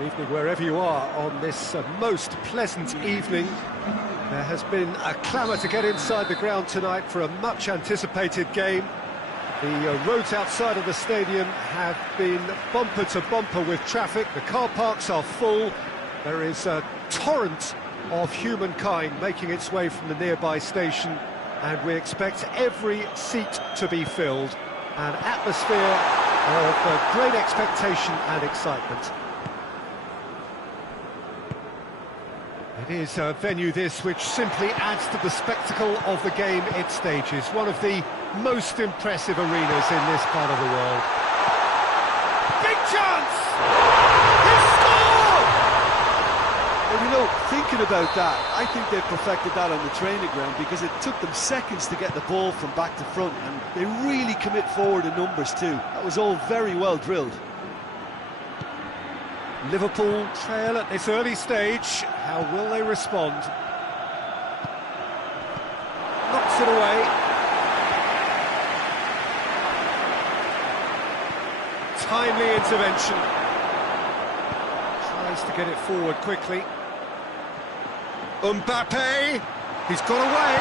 Good evening wherever you are on this most pleasant evening. There has been a clamour to get inside the ground tonight for a much-anticipated game. The roads outside of the stadium have been bumper to bumper with traffic. The car parks are full. There is a torrent of humankind making its way from the nearby station, and we expect every seat to be filled. An atmosphere of great expectation and excitement. It is a venue this which simply adds to the spectacle of the game it stages. One of the most impressive arenas in this part of the world. Big chance! He scored! Well, you know, thinking about that, I think they perfected that on the training ground because it took them seconds to get the ball from back to front, and they really commit forward in numbers too. That was all very well drilled. Liverpool trail at this early stage. How will they respond? Knocks it away. Timely intervention. Tries to get it forward quickly. Mbappe! He's got away!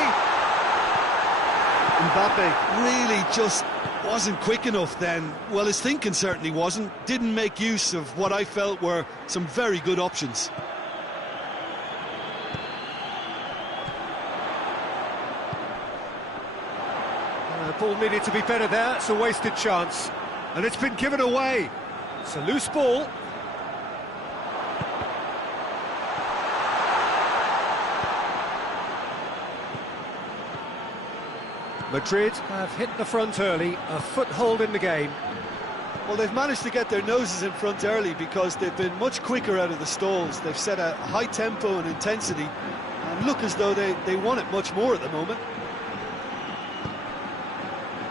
Mbappe really just wasn't quick enough then. Well, his thinking certainly wasn't. Didn't make use of what I felt were some very good options. The ball needed to be better there. It's a wasted chance. And it's been given away. It's a loose ball. Madrid have hit the front early, a foothold in the game. Well, they've managed to get their noses in front early because they've been much quicker out of the stalls. They've set a high tempo and intensity and look as though they want it much more at the moment.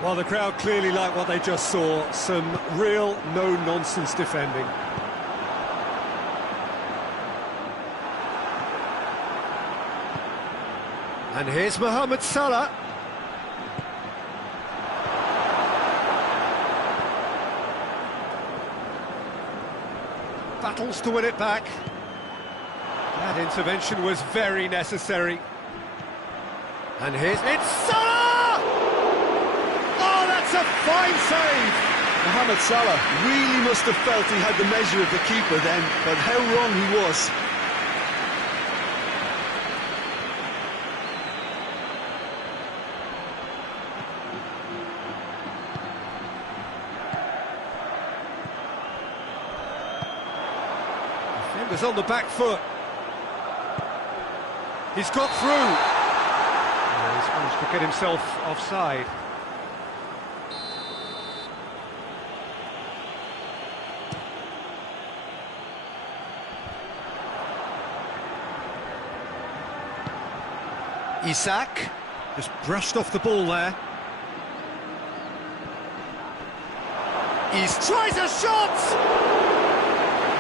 Well, the crowd clearly like what they just saw. Some real no-nonsense defending. And here's Mohamed Salah. Battles to win it back. That intervention was very necessary. And here's... It's Salah! Oh, that's a fine save! Mohamed Salah really must have felt he had the measure of the keeper then, but how wrong he was. Defender's on the back foot. He's got through. And he's managed to get himself offside. Isak just brushed off the ball there. He tries a shot!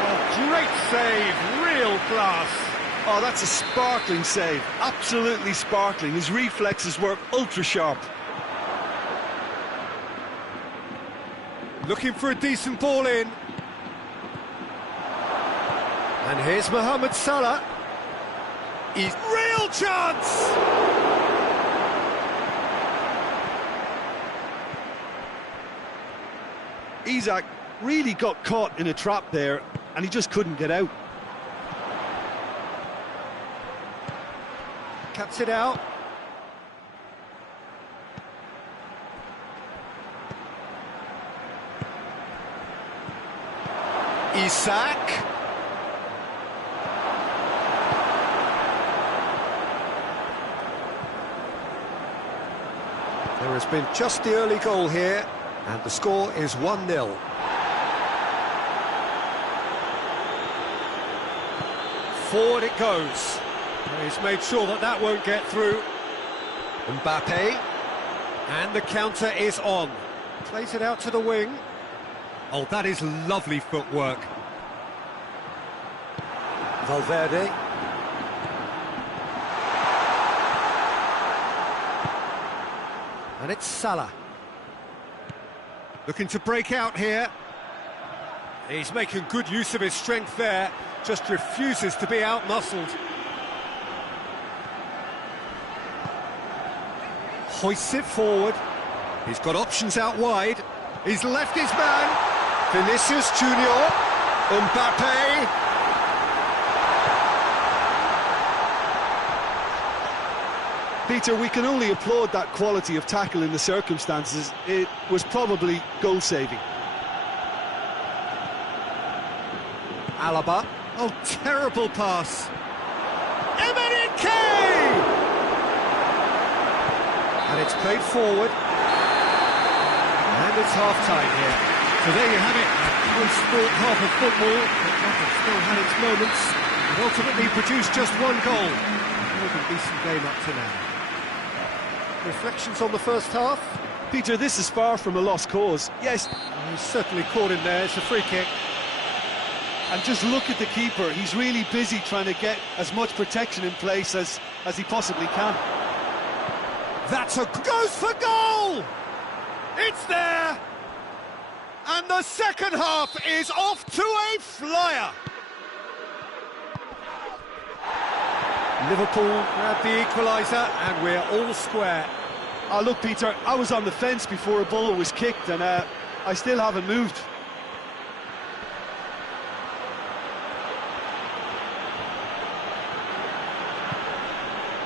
Oh, great save, real class. Oh, that's a sparkling save, absolutely sparkling. His reflexes were ultra sharp. Looking for a decent ball in. And here's Mohamed Salah. He's real chance! Isak really got caught in a trap there and he just couldn't get out. Cuts it out. Isak. There has been just the early goal here, and the score is 1-0. Forward it goes. He's made sure that that won't get through. Mbappe. And the counter is on. Plays it out to the wing. Oh, that is lovely footwork. Valverde. And it's Salah. Looking to break out here. He's making good use of his strength there, just refuses to be out-muscled. Hoists it forward. He's got options out wide. He's left his man. Vinicius Junior. Mbappe. Peter, we can only applaud that quality of tackle in the circumstances. It was probably goal-saving. Alaba. Oh, terrible pass. Emenike! And it's played forward. And it's half-time here. So there you have it, a close-fought half of football, but that has still had its moments, and ultimately produced just one goal. More than decent game up to now. Reflections on the first half? Peter, this is far from a lost cause. Yes. He's certainly caught him there, it's a free kick. And just look at the keeper, he's really busy trying to get as much protection in place as he possibly can. That's a... goes for goal! It's there! And the second half is off to a flyer! Liverpool grab the equaliser and we're all square. Oh, look, Peter, I was on the fence before a ball was kicked and I still haven't moved.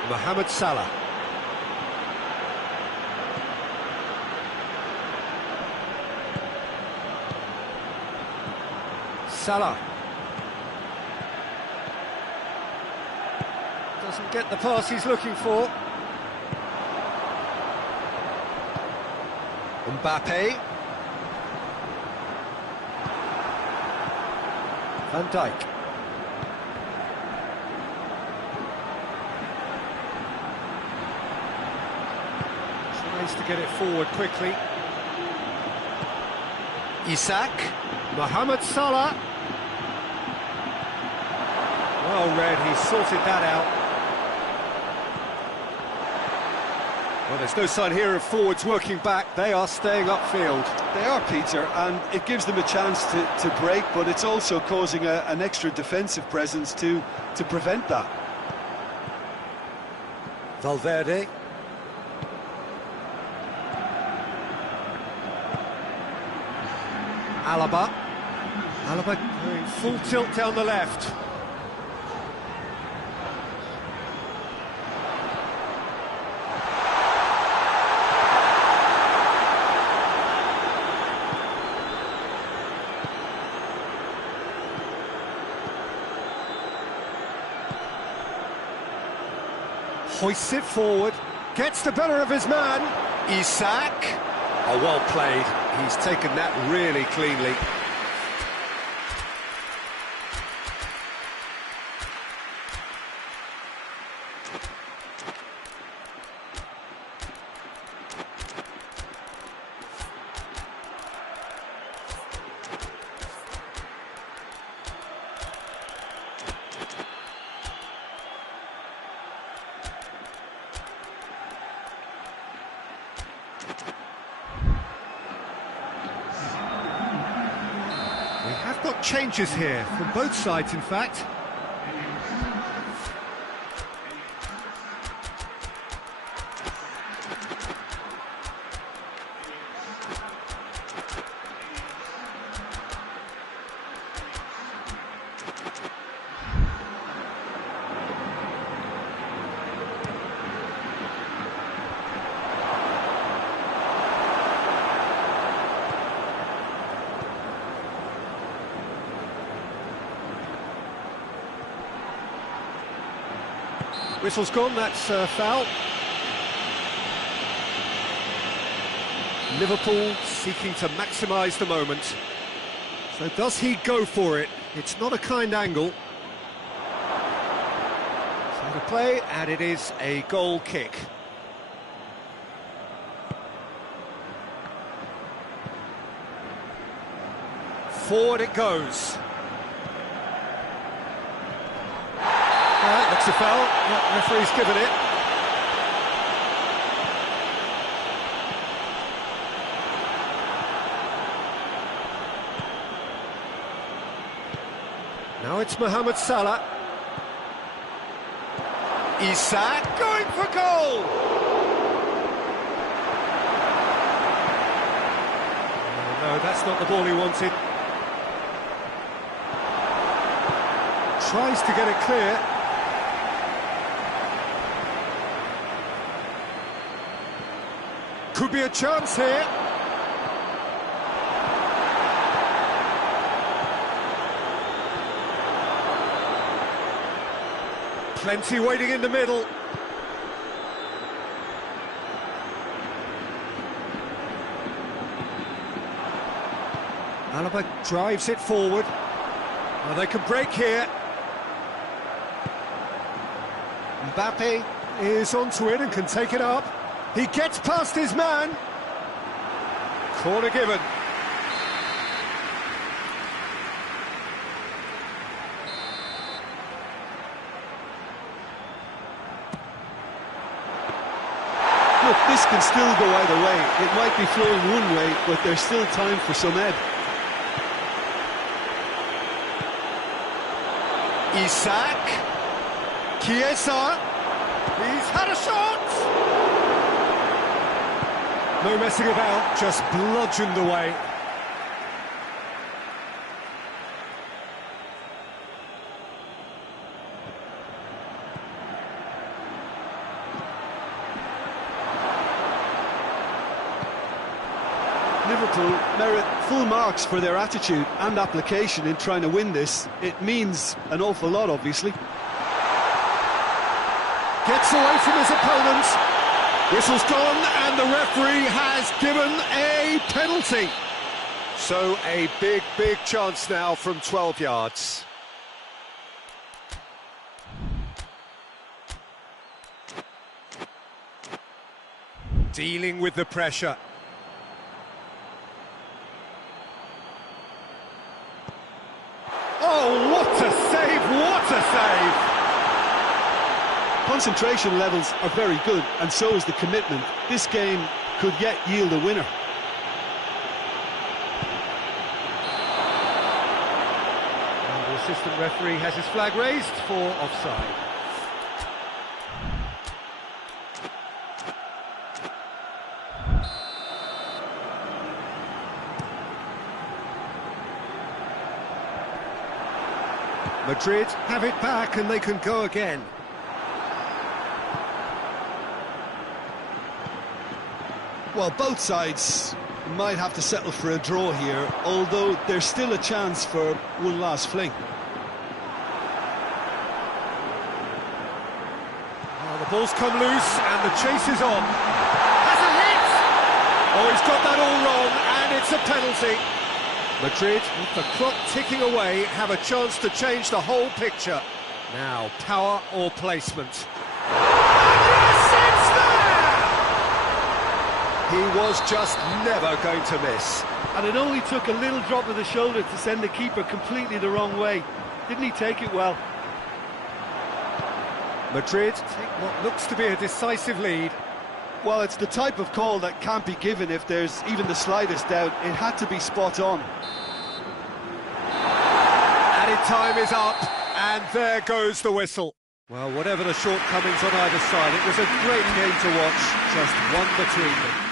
Mohamed Salah. Salah. Doesn't get the pass he's looking for. Mbappe. Van Dijk. Tries to get it forward quickly. Isak. Mohamed Salah. Well read, he sorted that out. Well, there's no sign here of forwards working back, they are staying upfield. They are, Peter, and it gives them a chance to break, but it's also causing an extra defensive presence to prevent that. Valverde. Alaba. Alaba going full tilt down the left. Hoists it forward, gets the better of his man. Isak. Oh, well played. He's taken that really cleanly. Got changes here from both sides, in fact. Whistle's gone, that's foul. Liverpool seeking to maximise the moment. So does he go for it? It's not a kind angle. So to play, and it is a goal kick. Forward it goes. Looks a foul, the referee's given it. it's Mohamed Salah. Isak going for goal! No, that's not the ball he wanted. Tries to get it clear. Could be a chance here. Plenty waiting in the middle. Alaba drives it forward. Well, they can break here. Mbappe is onto it and can take it up. He gets past his man. Corner given. Look, this can still go either way. It might be flowing one way, but there's still time for some ebb. Isak. Chiesa. He's had a shot! No messing about, just bludgeoned away. Liverpool merit full marks for their attitude and application in trying to win this. It means an awful lot, obviously. Gets away from his opponent. Whistle's gone and the referee has given a penalty. So a big, big chance now from 12 yards. Dealing with the pressure. Oh, what a save, what a save! Concentration levels are very good, and so is the commitment. This game could yet yield a winner. And the assistant referee has his flag raised for offside. Madrid have it back and they can go again. Well, both sides might have to settle for a draw here, although there's still a chance for one last fling. Well, the ball's come loose and the chase is on. Has a hit! Oh, he's got that all wrong and it's a penalty. Madrid, with the clock ticking away, have a chance to change the whole picture. Now, power or placement. He was just never going to miss. And it only took a little drop of the shoulder to send the keeper completely the wrong way. Didn't he take it well? Madrid take what looks to be a decisive lead. Well, it's the type of call that can't be given if there's even the slightest doubt. It had to be spot on. Added time is up, and there goes the whistle. Well, whatever the shortcomings on either side, it was a great game to watch, just one between them.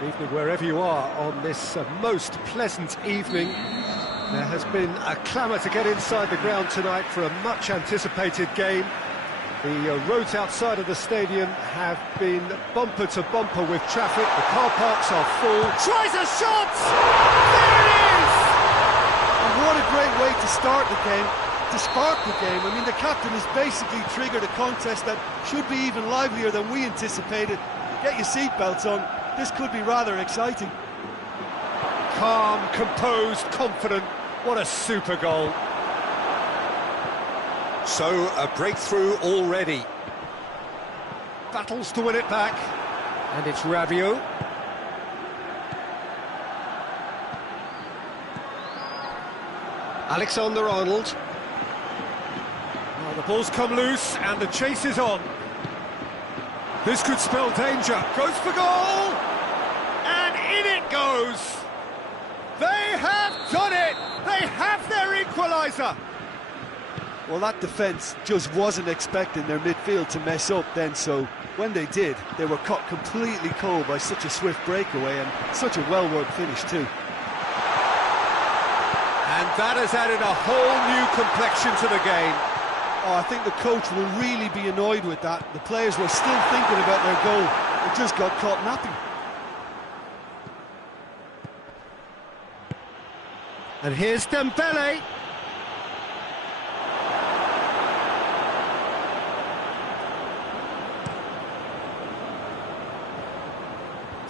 Good evening wherever you are on this most pleasant evening. There has been a clamour to get inside the ground tonight for a much anticipated game. The roads outside of the stadium have been bumper to bumper with traffic. The car parks are full. Tries a shot! There it is! And what a great way to start the game, to spark the game. I mean, the captain has basically triggered a contest that should be even livelier than we anticipated. Get your seatbelts on. This could be rather exciting. Calm, composed, confident. What a super goal. So, a breakthrough already. Battles to win it back. And it's Rabiot. Alexander-Arnold. Oh, the ball's come loose and the chase is on. This could spell danger. Goes for goal! And in it goes! They have done it! They have their equaliser! Well, that defence just wasn't expecting their midfield to mess up then, so when they did, they were caught completely cold by such a swift breakaway and such a well-worked finish too. And that has added a whole new complexion to the game. Oh, I think the coach will really be annoyed with that. The players were still thinking about their goal. They just got caught napping. And here's Dembele.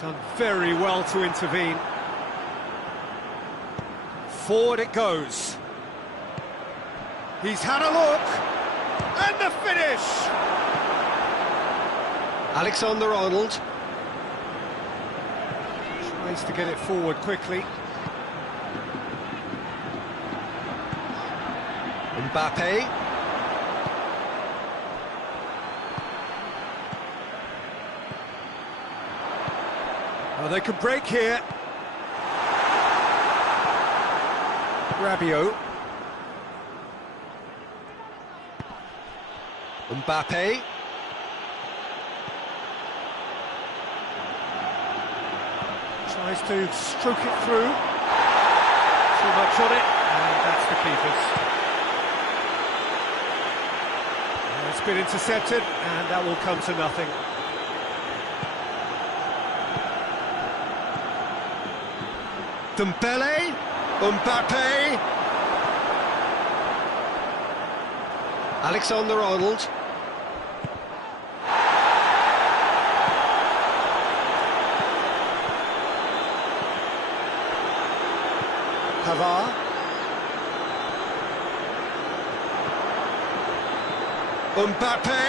Done very well to intervene. Forward it goes. He's had a look. And the finish! Alexander-Arnold. Tries to get it forward quickly. Mbappe. Oh, they can break here. Rabiot. Mbappe. Tries to stroke it through. Too much on it, and that's the keeper's. It's been intercepted, and that will come to nothing. Dembele, Mbappe, Alexander-Arnold. Pavard. Mbappe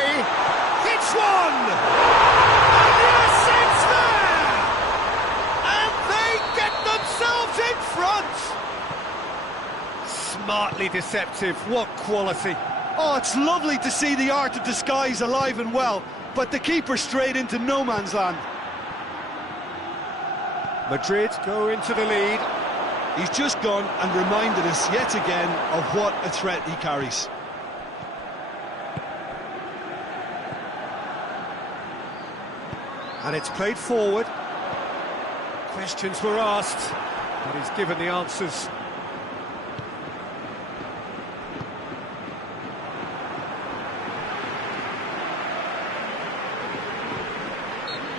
hits one! And yes, it's there! And they get themselves in front! Smartly deceptive, what quality. Oh, it's lovely to see the art of disguise alive and well, but the keeper straight into no man's land. Madrid go into the lead. He's just gone and reminded us yet again of what a threat he carries. And it's played forward. Questions were asked, but he's given the answers.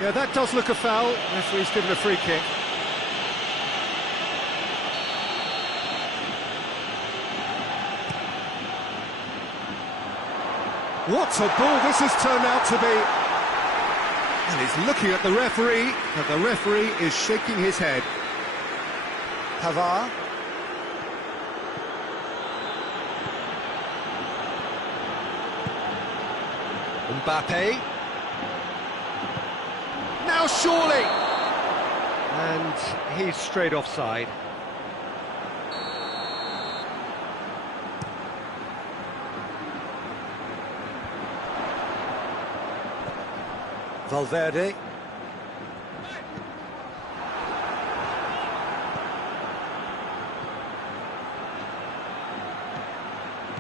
Yeah, that does look a foul. Referee's given a free kick. What a ball this has turned out to be. And he's looking at the referee, but the referee is shaking his head. Pavard. Mbappe. Now surely! And he's straight offside. Valverde.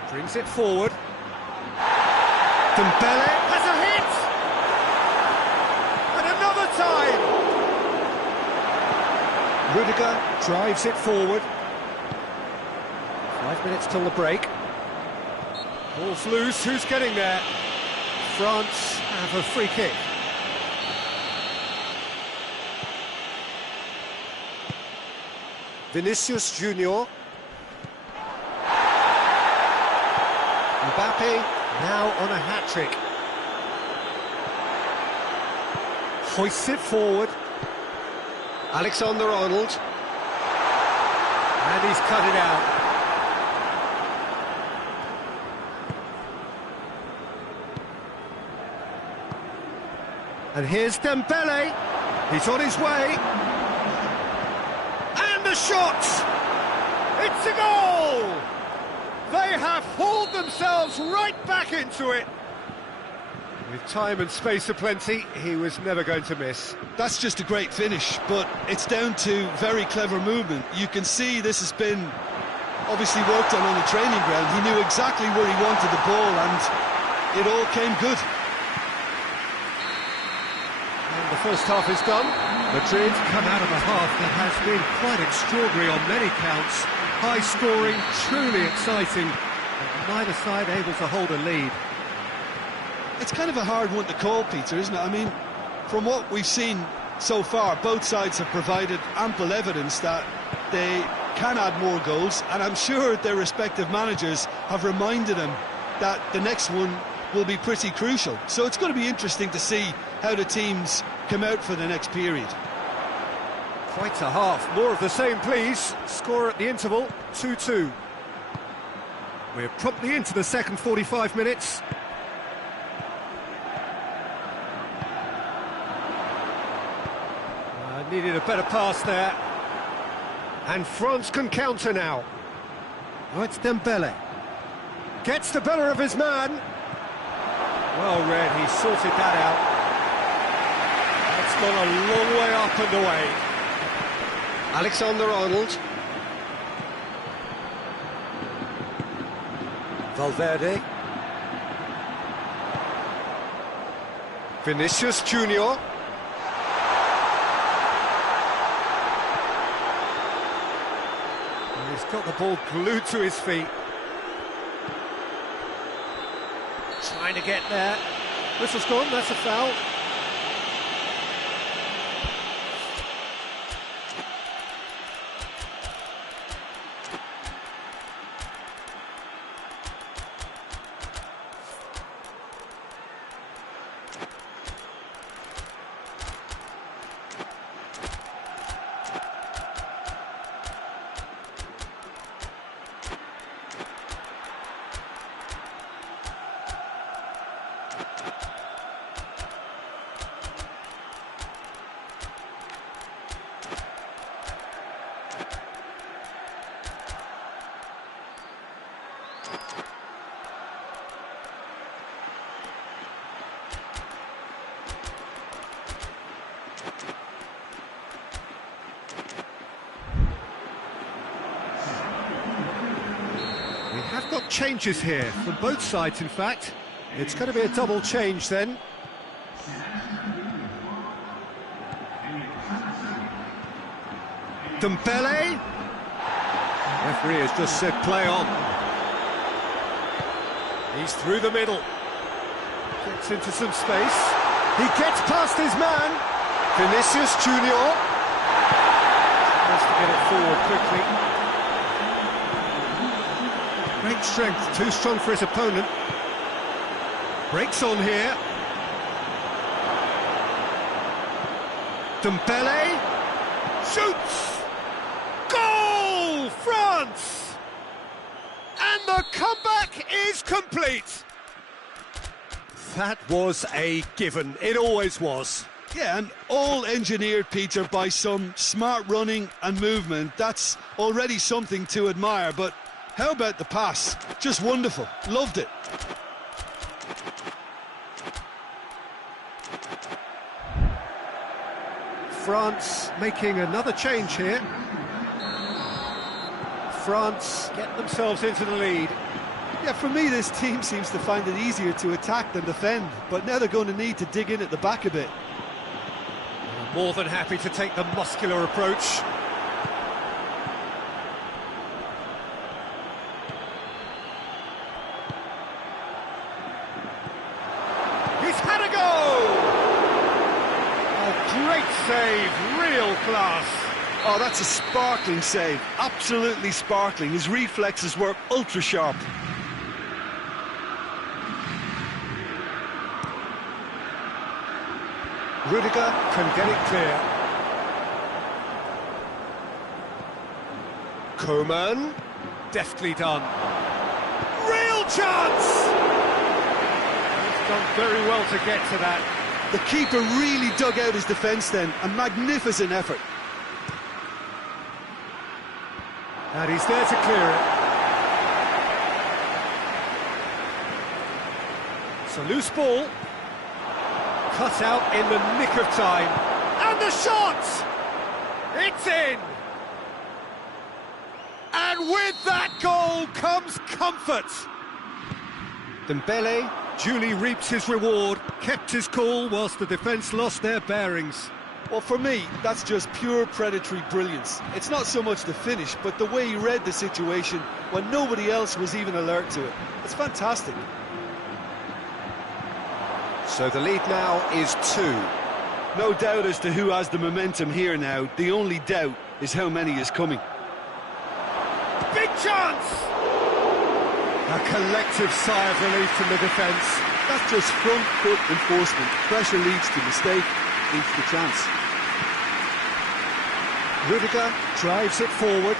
Brings it forward. Dembele has a hit! And another time! Rudiger drives it forward. 5 minutes till the break. Ball's loose, who's getting there? France have a free kick. Vinicius Junior. Mbappe now on a hat-trick. Hoists it forward. Alexander-Arnold. And he's cut it out. And here's Dembele. He's on his way. And the shot! It's a goal! They have hauled themselves right back into it. With time and space aplenty, he was never going to miss. That's just a great finish, but it's down to very clever movement. You can see this has been obviously worked on the training ground. He knew exactly where he wanted the ball, and it all came good. And the first half is done. Madrid come out of a half that has been quite extraordinary on many counts. High scoring, truly exciting, and neither side able to hold a lead. It's kind of a hard one to call, Peter, isn't it? I mean, from what we've seen so far, both sides have provided ample evidence that they can add more goals, and I'm sure their respective managers have reminded them that the next one will be pretty crucial. So it's going to be interesting to see how the teams come out for the next period. Quite a half. More of the same, please. Score at the interval, 2-2. We're promptly into the second 45 minutes. Needed a better pass there. And France can counter now. Oh, it's Dembele. Gets the better of his man. Well read, he sorted that out. That's gone a long way up and away. Alexander-Arnold. Valverde. Vinicius Junior. He's got the ball glued to his feet. Trying to get there. Whistle's gone, that's a foul. We have got changes here, from both sides in fact. It's going to be a double change then. Dembele. Referee has just said play on. He's through the middle. Gets into some space. He gets past his man. Vinicius Junior. Has to get it forward quickly. Great strength, too strong for his opponent. Breaks on here. Dembele shoots! Goal! France! And the comeback is complete! That was a given, it always was. Yeah, and all engineered, Peter, by some smart running and movement. That's already something to admire, but how about the pass? Just wonderful. Loved it. France making another change here. France get themselves into the lead. Yeah, for me, this team seems to find it easier to attack than defend, but now they're going to need to dig in at the back a bit. More than happy to take the muscular approach. Great save, real class. Oh, that's a sparkling save, absolutely sparkling. His reflexes were ultra sharp. Rudiger can get it clear. Koeman, deftly done. Real chance! He's done very well to get to that. The keeper really dug out his defence then, a magnificent effort. And he's there to clear it. It's a loose ball. Cut out in the nick of time. And the shot! It's in! And with that goal comes comfort. Dembele duly reaps his reward, kept his cool whilst the defence lost their bearings. Well, for me, that's just pure predatory brilliance. It's not so much the finish, but the way he read the situation when nobody else was even alert to it. It's fantastic. So the lead now is 2. No doubt as to who has the momentum here now. The only doubt is how many is coming. Big chance! A collective sigh of relief from the defence. That's just front foot enforcement. Pressure leads to mistake, leads to chance. Rudiger drives it forward.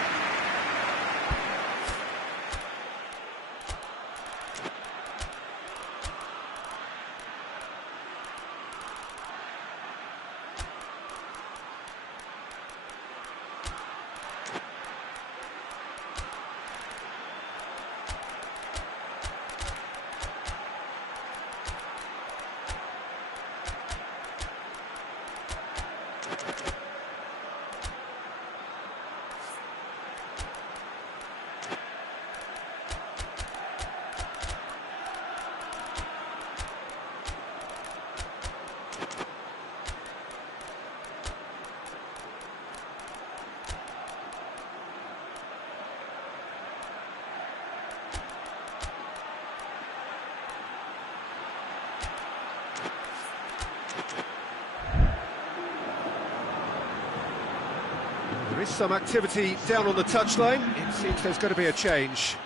There is some activity down on the touchline. It seems there's going to be a change.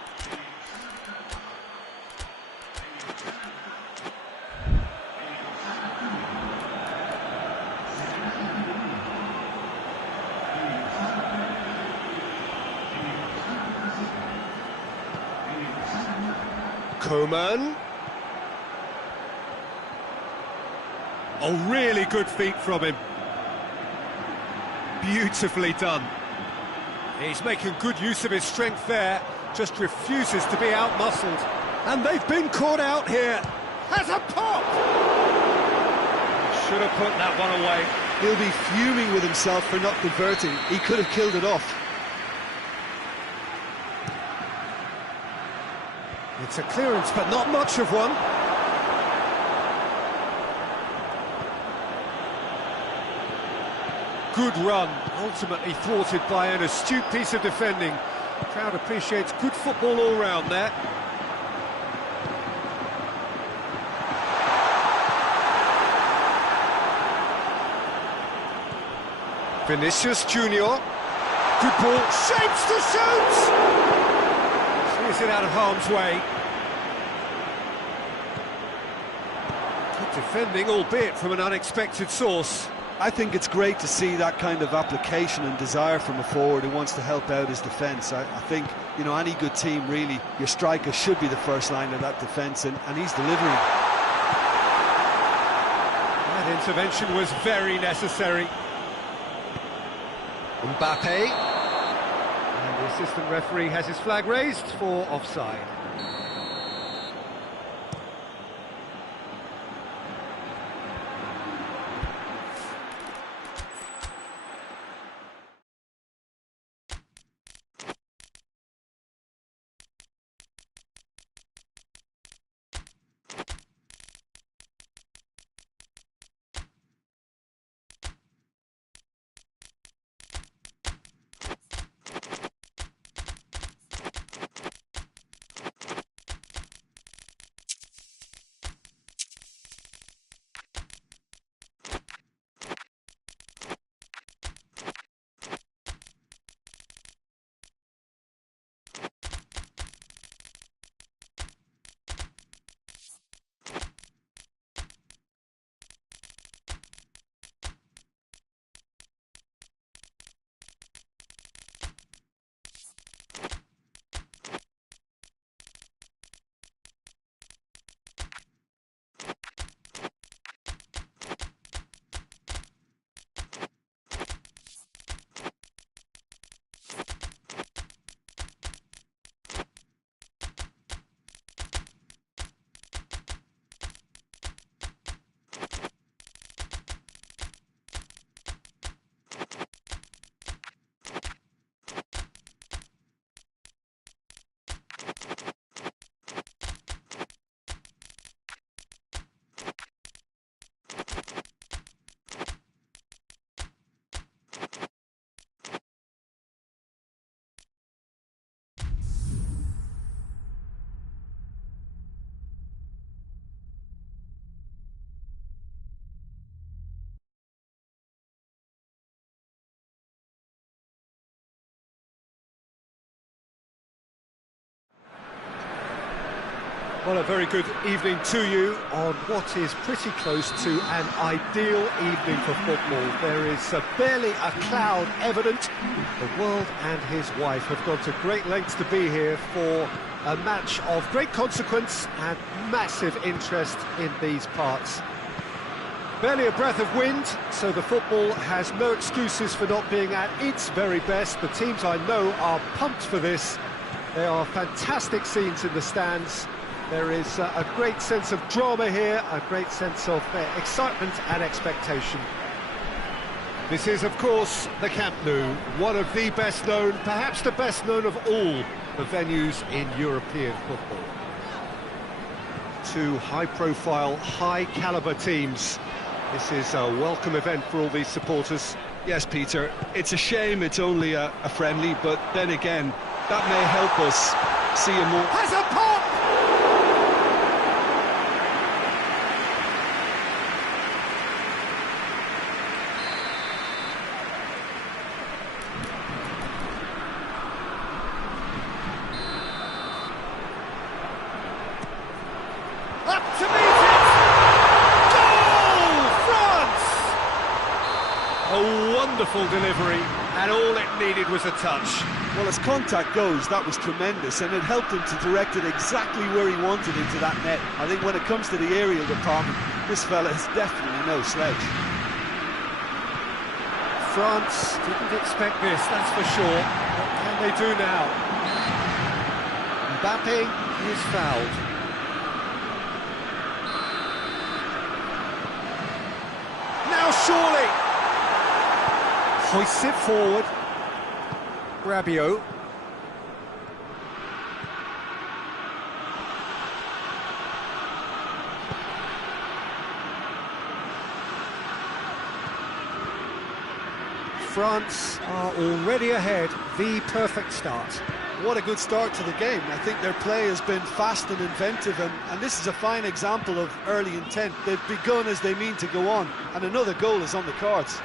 Koeman. Oh, really good feet from him. Beautifully done. He's making good use of his strength there, just refuses to be out-muscled. And they've been caught out here. Has a pop! Should have put that one away. He'll be fuming with himself for not converting. He could have killed it off. It's a clearance, but not much of one. Good run, ultimately thwarted by an astute piece of defending. The crowd appreciates good football all round there. Vinicius Junior. Good ball, shapes to shoot! Clears it out of harm's way. Good defending, albeit from an unexpected source. I think it's great to see that kind of application and desire from a forward who wants to help out his defence. I think, you know, any good team, really, your striker should be the first line of that defence, and he's delivering. That intervention was very necessary. Mbappe. And the assistant referee has his flag raised for offside. Well, a very good evening to you on what is pretty close to an ideal evening for football. There is barely a cloud evident. The world and his wife have gone to great lengths to be here for a match of great consequence and massive interest in these parts. Barely a breath of wind, so the football has no excuses for not being at its very best. The teams I know are pumped for this. There are fantastic scenes in the stands. There is a great sense of drama here, a great sense of excitement and expectation. This is, of course, the Camp Nou, one of the best known, perhaps the best known of all the venues in European football. Two high-profile, high-caliber teams. This is a welcome event for all these supporters. Yes, Peter, it's a shame it's only a friendly, but then again, that may help us see a more... Has a pop! Up to meet it! Goal! France! A wonderful delivery, and all it needed was a touch. Well, as contact goes, that was tremendous, and it helped him to direct it exactly where he wanted into that net. I think when it comes to the aerial department, this fella is definitely no slouch. France didn't expect this, that's for sure. What can they do now? Mbappe is fouled. Now surely! Hoists it forward. Rabiot. France are already ahead, the perfect start. What a good start to the game. I think their play has been fast and inventive, and this is a fine example of early intent. They've begun as they mean to go on, and another goal is on the cards.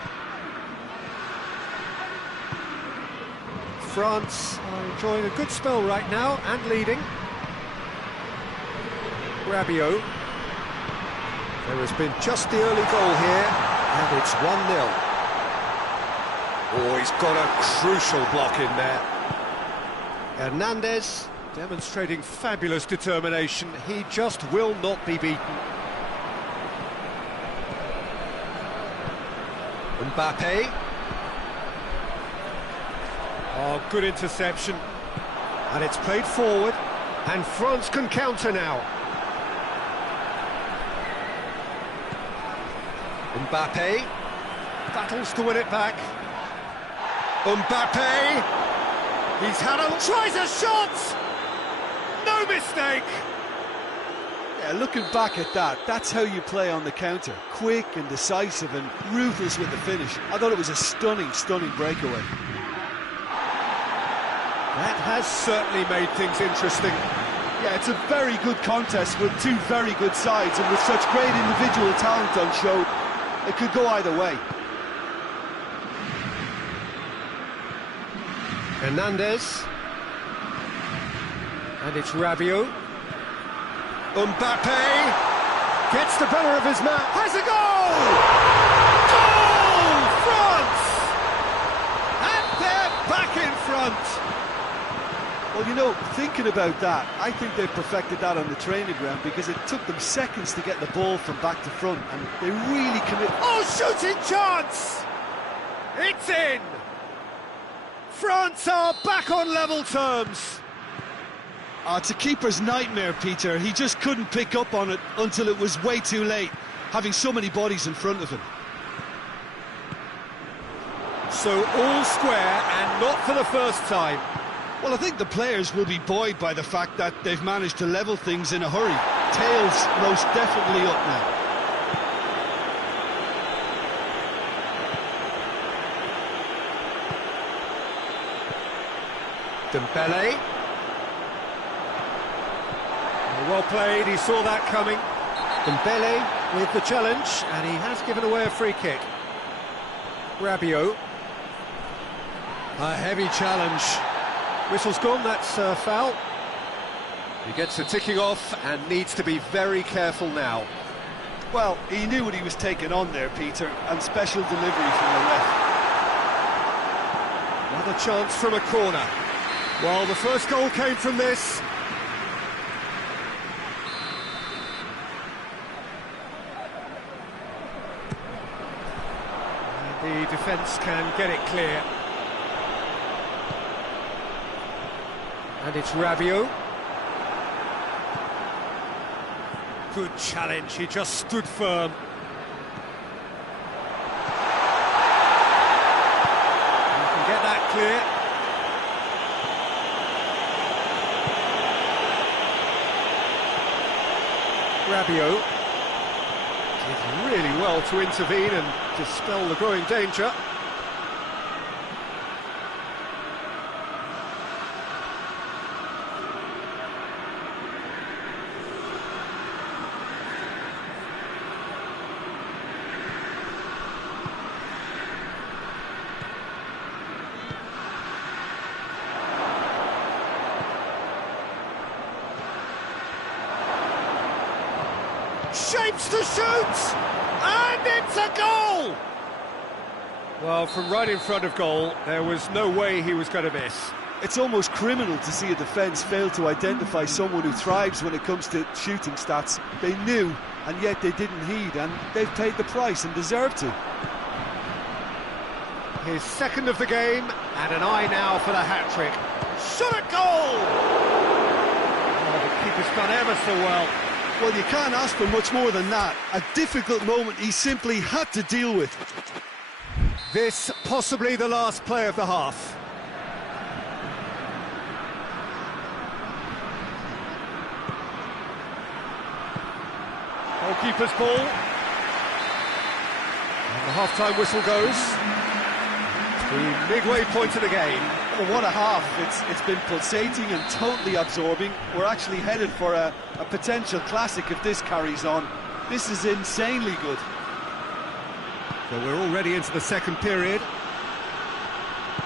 France are enjoying a good spell right now and leading. Rabiot. There has been just the early goal here, and it's 1-0. Oh, he's got a crucial block in there. Hernandez demonstrating fabulous determination. He just will not be beaten. Mbappe. Oh, good interception. And it's played forward. And France can counter now. Mbappe. Battles to win it back. Mbappe. He's had a... Tries a shot! No mistake! Yeah, looking back at that, that's how you play on the counter. Quick and decisive and ruthless with the finish. I thought it was a stunning, stunning breakaway. That has certainly made things interesting. Yeah, it's a very good contest with two very good sides, and with such great individual talent on show, it could go either way. Hernandez. And it's Rabiot. Mbappe gets the better of his man. Has a goal! Goal! France! And they're back in front. Well, you know, thinking about that, I think they've perfected that on the training ground, because it took them seconds to get the ball from back to front, and they really commit... Oh, shooting chance! It's in! France are back on level terms. It's a keeper's nightmare, Peter. He just couldn't pick up on it until it was way too late, having so many bodies in front of him. So all square, and not for the first time. Well, I think the players will be buoyed by the fact that they've managed to level things in a hurry. Tails most definitely up now. Dembele. Well played, he saw that coming. Dembele with the challenge, and he has given away a free kick. Rabiot. A heavy challenge. Whistle's gone, that's foul. He gets the ticking off and needs to be very careful now. Well, he knew what he was taking on there, Peter, and special delivery from the ref. Another chance from a corner. Well, the first goal came from this. And the defence can get it clear. And it's Rabiot. Good challenge, he just stood firm. You can get that clear. Rabiot did really well to intervene and dispel the growing danger. Shapes to shoot, and it's a goal! Well, from right in front of goal, there was no way he was going to miss. It's almost criminal to see a defence fail to identify someone who thrives when it comes to shooting stats. They knew, and yet they didn't heed, and they've paid the price and deserve to. His second of the game, and an eye now for the hat-trick. Shot at goal! Oh, the keeper's done ever so well. Well, you can't ask for much more than that. A difficult moment he simply had to deal with. This possibly the last play of the half. Goalkeeper's ball. And the half-time whistle goes. The midway point of the game. Well, what a half. It's been pulsating and totally absorbing. We're actually headed for a potential classic if this carries on. This is insanely good. So we're already into the second period.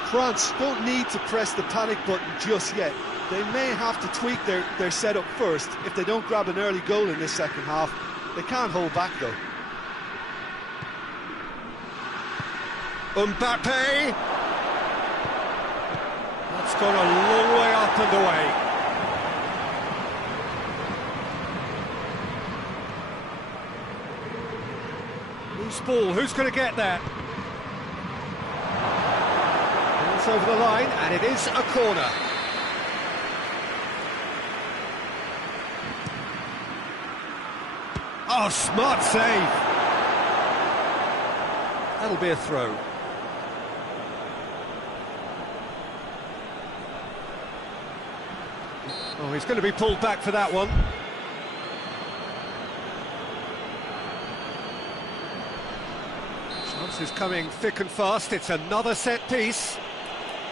France don't need to press the panic button just yet. They may have to tweak their setup first if they don't grab an early goal in this second half. They can't hold back though. Mbappe. That's gone a long way up and away. Loose ball, who's going to get that? It's over the line, and it is a corner. Oh, smart save. That'll be a throw. Oh, he's going to be pulled back for that one. Chances coming thick and fast. It's another set piece.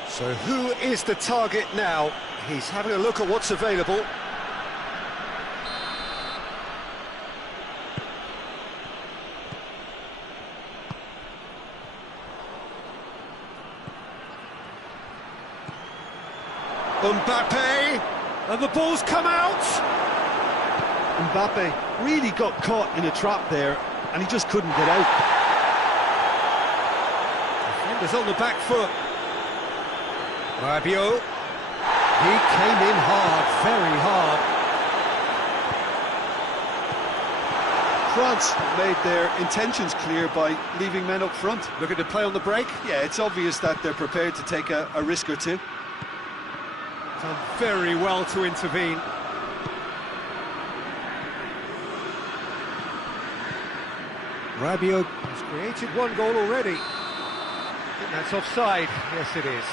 So who is the target now? He's having a look at what's available. Mbappe, and the ball's come out. Mbappe really got caught in a trap there, and he just couldn't get out. Defender's on the back foot. Rabiot, he came in hard, very hard. France made their intentions clear by leaving men up front. Looking to play on the break. Yeah, it's obvious that they're prepared to take a risk or two. Done very well to intervene. Rabiot has created one goal already. I think that's offside. Yes, it is.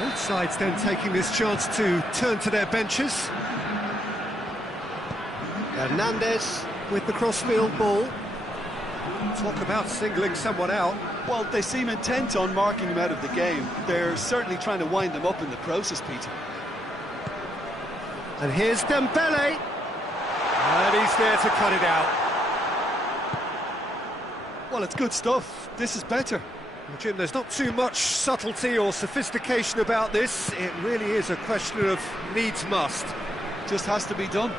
Both sides then taking this chance to turn to their benches. Hernandez with the crossfield ball. Talk about singling someone out. Well, they seem intent on marking him out of the game. They're certainly trying to wind him up in the process, Peter. And here's Dembele. And he's there to cut it out. Well, it's good stuff. This is better. Well, Jim, there's not too much subtlety or sophistication about this. It really is a question of needs must. Just has to be done.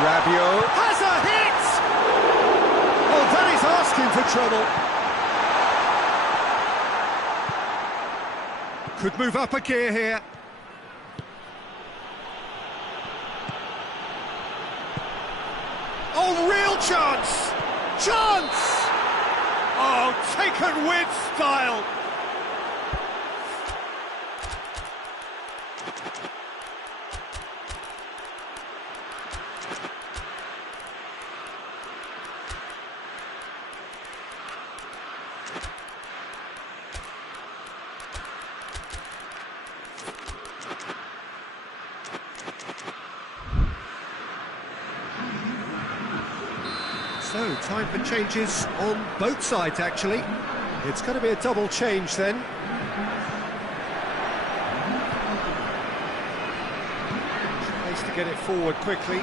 Rabiot has a hit! Oh, that is asking for trouble. Could move up a gear here. Oh, real chance! Chance! Oh, taken with style! So, time for changes on both sides, actually. It's going to be a double change, then. Place to get it forward quickly.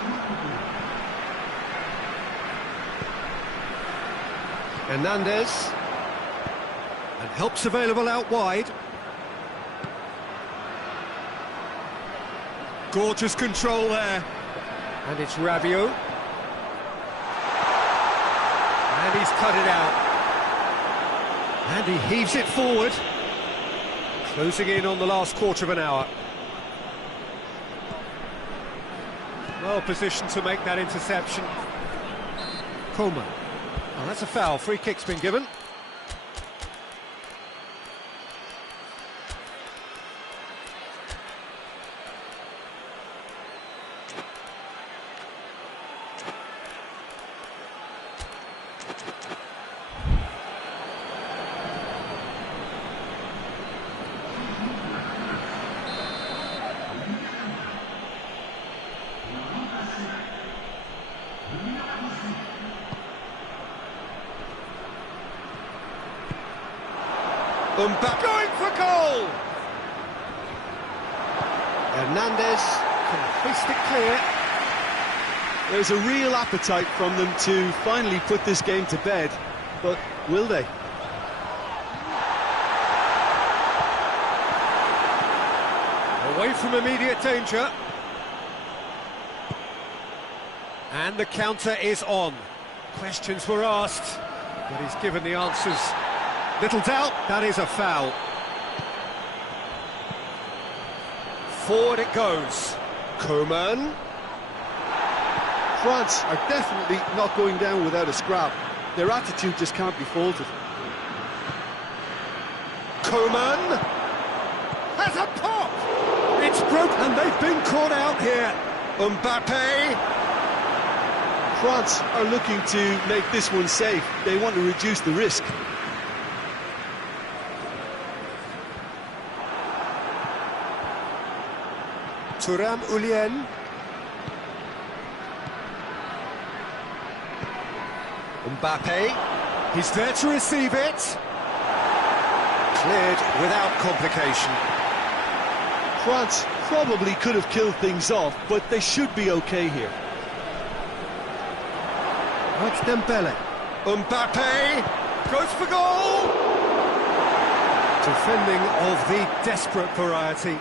Hernandez. And help's available out wide. Gorgeous control there. And it's Rabiot. And he's cut it out. And he heaves it forward. Closing in on the last quarter of an hour. Well positioned to make that interception. Coleman. Oh, that's a foul. Free kick's been given. Mbappe going for goal! Hernandez can hoist it clear. There's a real appetite from them to finally put this game to bed, but will they? Away from immediate danger. And the counter is on. Questions were asked, but he's given the answers. Little doubt, that is a foul. Forward it goes. Coman. France are definitely not going down without a scrap. Their attitude just can't be faulted. Coman has a pop. It's broken, and they've been caught out here. Mbappe. France are looking to make this one safe. They want to reduce the risk. Thuram Ulien. Mbappe, he's there to receive it. Cleared without complication. France probably could have killed things off, but they should be okay here. That's Dembele. Mbappe goes for goal. Defending of the desperate variety.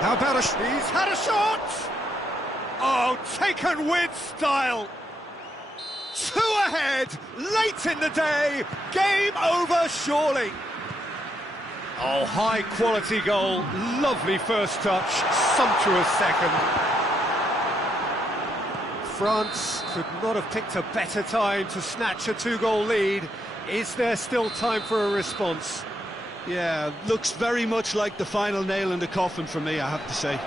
How about he's had a shot! Oh, taken with style! 2 ahead, late in the day, game over surely. Oh, high quality goal, lovely first touch, sumptuous second. France could not have picked a better time to snatch a 2-goal lead. Is there still time for a response? Yeah, looks very much like the final nail in the coffin for me, I have to say.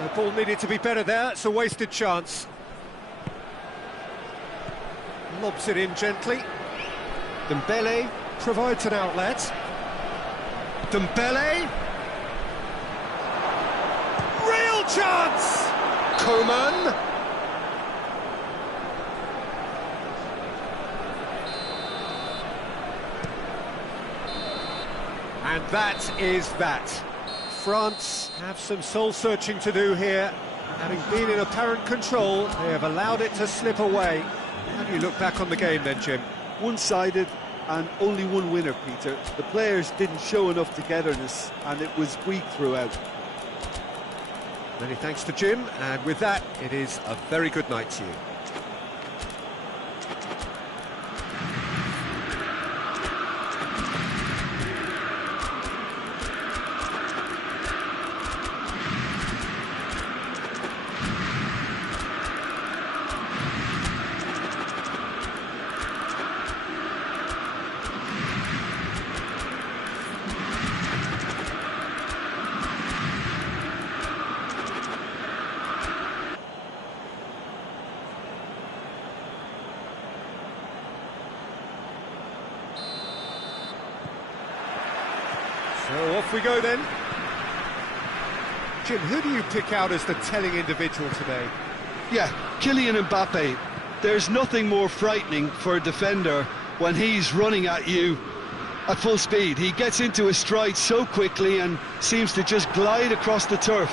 The ball needed to be better there, it's a wasted chance. Lobs it in gently. Dembele provides an outlet. Dembele! Real chance! Coman! And that is that. France have some soul-searching to do here. Having been in apparent control, they have allowed it to slip away. How do you look back on the game then, Jim? One-sided and only one winner, Peter. The players didn't show enough togetherness and it was weak throughout. Many thanks to Jim, and with that, it is a very good night to you. So off we go then. Jim, who do you pick out as the telling individual today? Yeah, Kylian Mbappe. There's nothing more frightening for a defender when he's running at you at full speed. He gets into his stride so quickly and seems to just glide across the turf.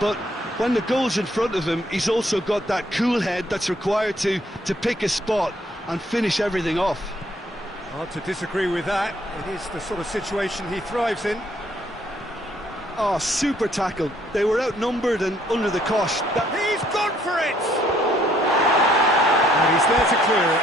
But when the goal's in front of him, he's also got that cool head that's required to pick a spot and finish everything off. Hard to disagree with that. It is the sort of situation he thrives in. Oh, super tackle. They were outnumbered and under the cosh. He's gone for it! And he's there to clear it.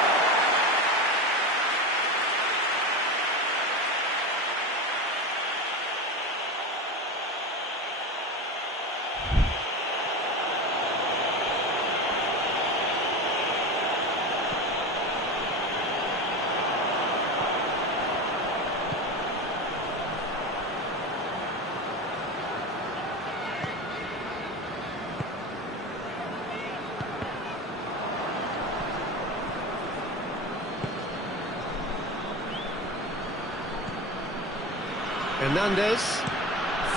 Hernandez,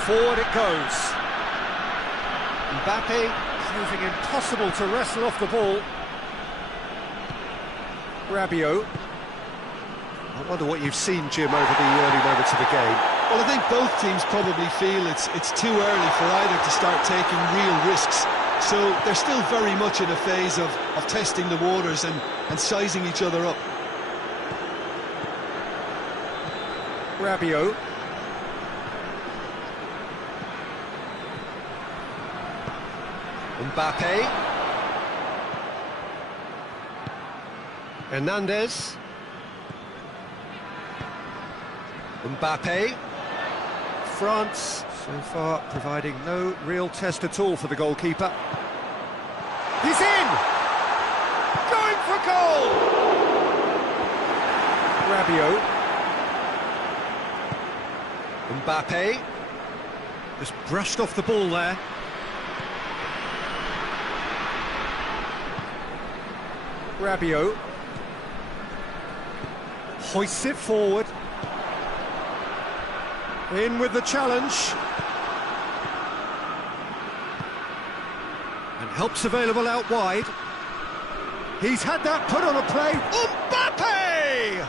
forward it goes. Mbappe proving impossible to wrestle off the ball. Rabiot. I wonder what you've seen, Jim, over the early moments of the game. Well, I think both teams probably feel it's too early for either to start taking real risks. So they're still very much in a phase of testing the waters and sizing each other up. Rabiot. Mbappe. Hernandez. Mbappe. France, so far, providing no real test at all for the goalkeeper. He's in! Going for goal! Rabiot. Mbappe. Just brushed off the ball there. Rabiot hoists it forward. In with the challenge. And help's available out wide. He's had that put on a play. Mbappe!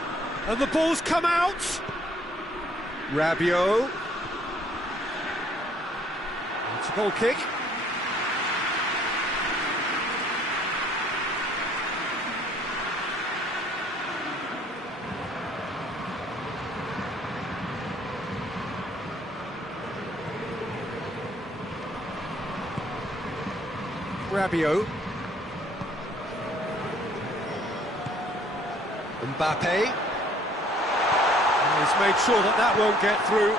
And the ball's come out. Rabiot. It's a goal kick. Rabiot. Mbappe. He's made sure that that won't get through.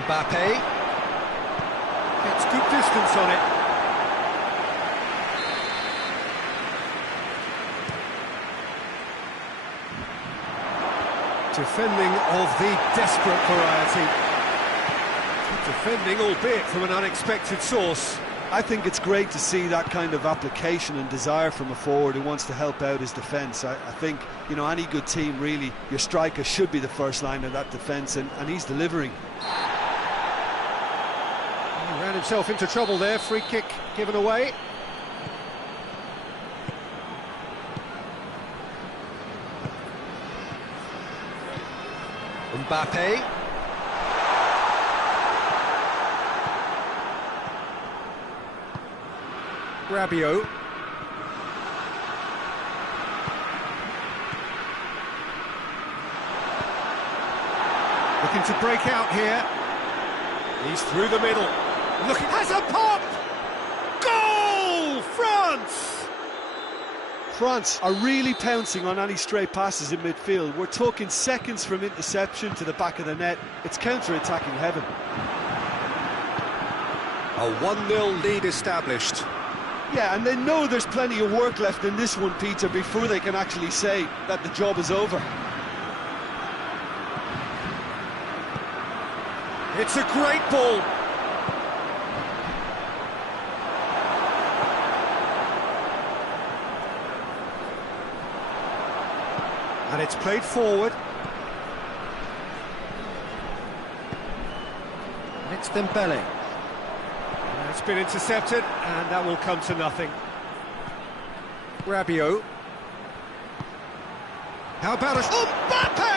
Mbappe gets good distance on it. Defending of the desperate variety. Defending, albeit from an unexpected source. I think it's great to see that kind of application and desire from a forward who wants to help out his defence. I think, you know, any good team, really, your striker should be the first line of that defence, and he's delivering. He ran himself into trouble there, free kick given away. Mbappe. Rabiot. Looking to break out here. He's through the middle. Look, has a pop! Goal! France! France are really pouncing on any stray passes in midfield. We're talking seconds from interception to the back of the net. It's counter-attacking heaven. A 1-0 lead established. Yeah, and they know there's plenty of work left in this one, Peter, before they can actually say that the job is over. It's a great ball. And it's played forward. And it's Dembele. It's been intercepted, and that will come to nothing. Rabiot. How about a... Mbappe!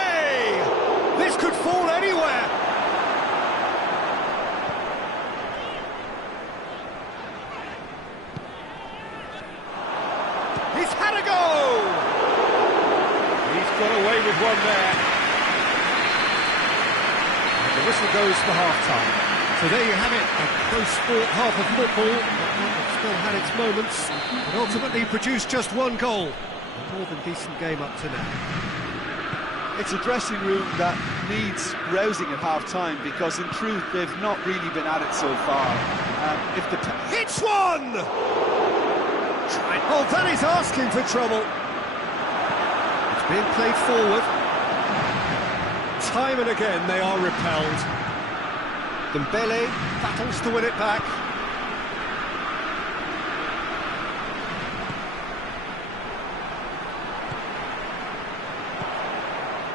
This could fall anywhere. He's had a go! He's got away with one there. And the whistle goes for half-time. So there you have it, a close-fought half of football that still had its moments, but ultimately produced just one goal. A more than decent game up to now. It's a dressing room that needs rousing at half-time, because in truth they've not really been at it so far. If the hits one! Oh, that is asking for trouble. It's being played forward. Time and again they are repelled. Dembele battles to win it back.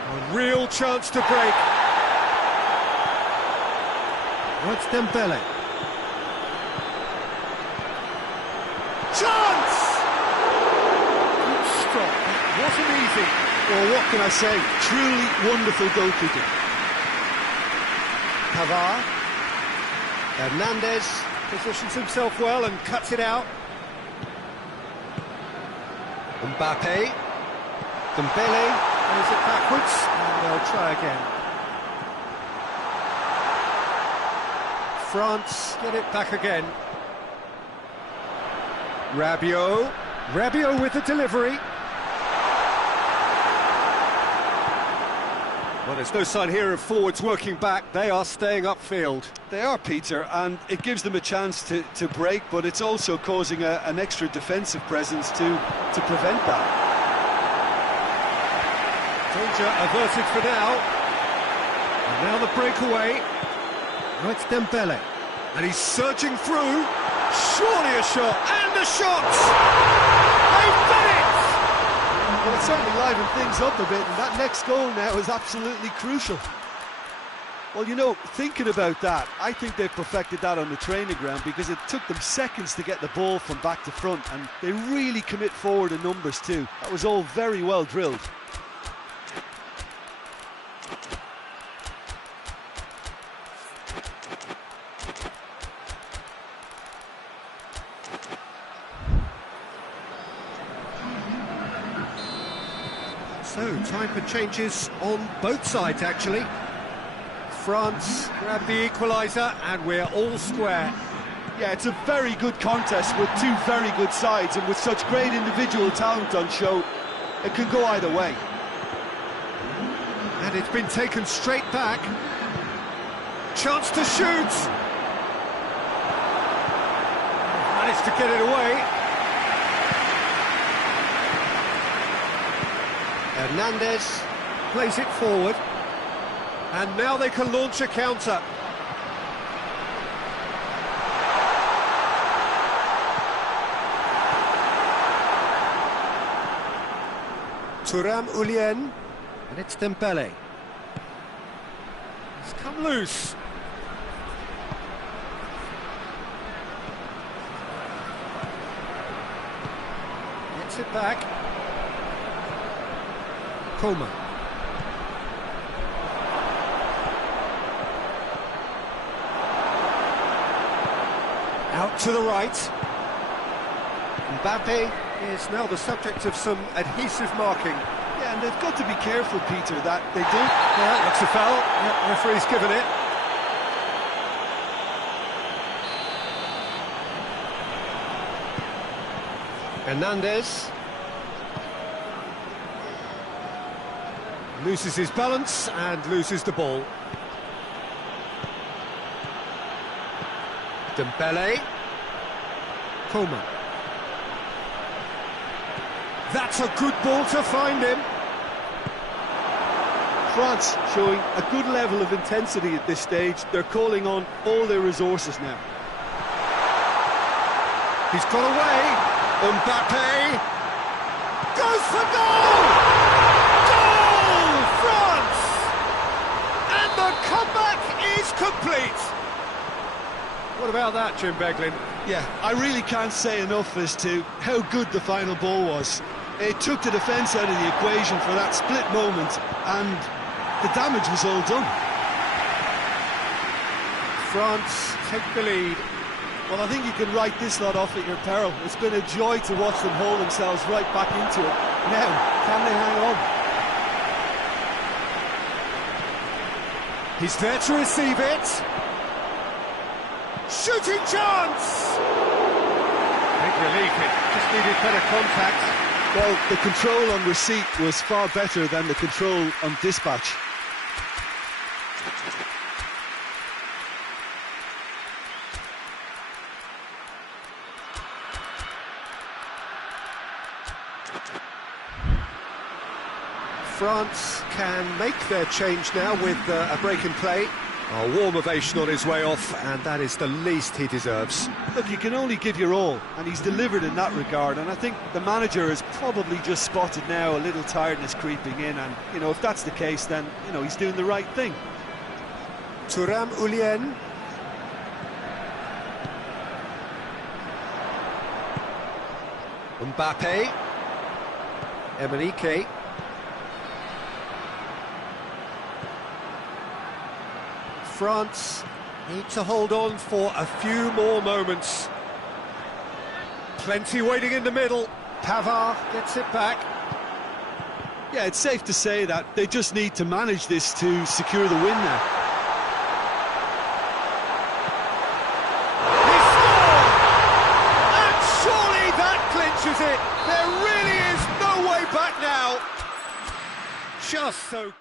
A real chance to break. What's Dembele? Chance! Good stop. It wasn't easy. Well, what can I say? Truly wonderful goalkeeping. Aaaa. Hernandez positions himself well and cuts it out. Mbappe. Dembele plays it backwards, and they'll try again. France get it back again. Rabiot. Rabiot with the delivery. Well, there's no sign here of forwards working back. They are staying upfield. They are, Peter, and it gives them a chance to break, but it's also causing an extra defensive presence to prevent that. Danger averted for now. And now the breakaway. Now it's Dembele. And he's surging through. Surely a shot. And a shot! They've done it! Well, it certainly livened things up a bit, and that next goal now is absolutely crucial. Well, you know, thinking about that, I think they've perfected that on the training ground, because it took them seconds to get the ball from back to front, and they really commit forward in numbers too. That was all very well drilled. So, time for changes on both sides, actually. France grabbed the equaliser, and we're all square. Yeah, it's a very good contest with two very good sides, and with such great individual talent on show, it could go either way. And it's been taken straight back. Chance to shoot! Managed to get it away. Hernandez. Plays it forward. And now they can launch a counter. Thuram Ulien, and it's Dembele. He's come loose. Gets it back. Coleman. Out to the right. Mbappe is now the subject of some adhesive marking. Yeah, and they've got to be careful, Peter, that they don't... Yeah, that's a foul. Yeah, referee's given it. Hernandez. Loses his balance and loses the ball. Dembele. Coleman. That's a good ball to find him. France showing a good level of intensity at this stage. They're calling on all their resources now. He's got away. Mbappe goes for goal! Goal! France! And the comeback is complete. What about that, Jim Beglin? Yeah, I really can't say enough as to how good the final ball was. It took the defence out of the equation for that split moment, and the damage was all done. France take the lead. Well, I think you can write this lot off at your peril. It's been a joy to watch them hold themselves right back into it. Now, can they hang on? He's there to receive it. Shooting chance! Big relief, it just needed better contact. Well, the control on receipt was far better than the control on dispatch. France can make their change now with a break in play. A warm ovation on his way off, and that is the least he deserves. Look, you can only give your all, and he's delivered in that regard, and I think the manager has probably just spotted now a little tiredness creeping in, and, you know, if that's the case, then, you know, he's doing the right thing. Thuram Ulien. Mbappe. Emenike. France need to hold on for a few more moments. Plenty waiting in the middle. Pavard gets it back. Yeah, it's safe to say that they just need to manage this to secure the win now. He scored! And surely that clinches it. There really is no way back now. Just so...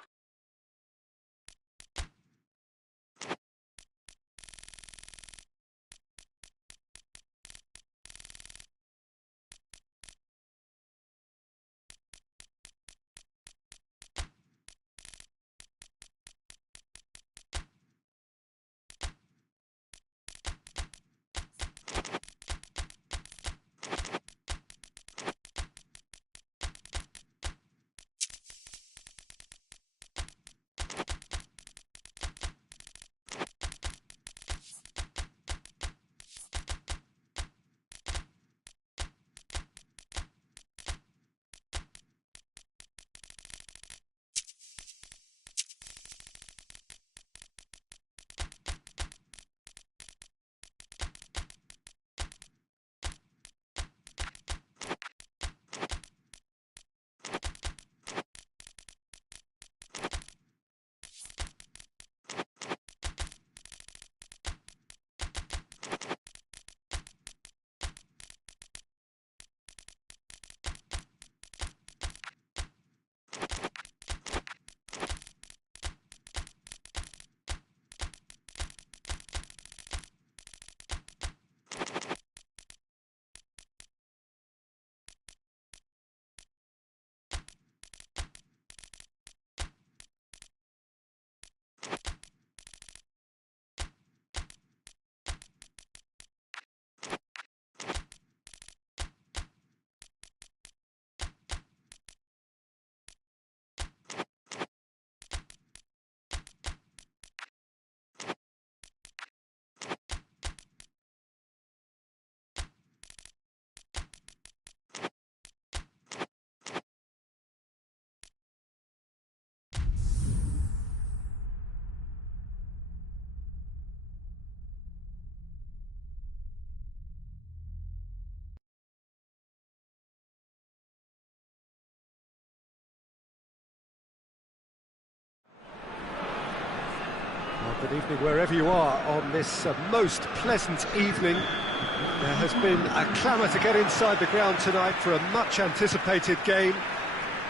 Good evening wherever you are on this most pleasant evening. There has been a clamour to get inside the ground tonight for a much anticipated game.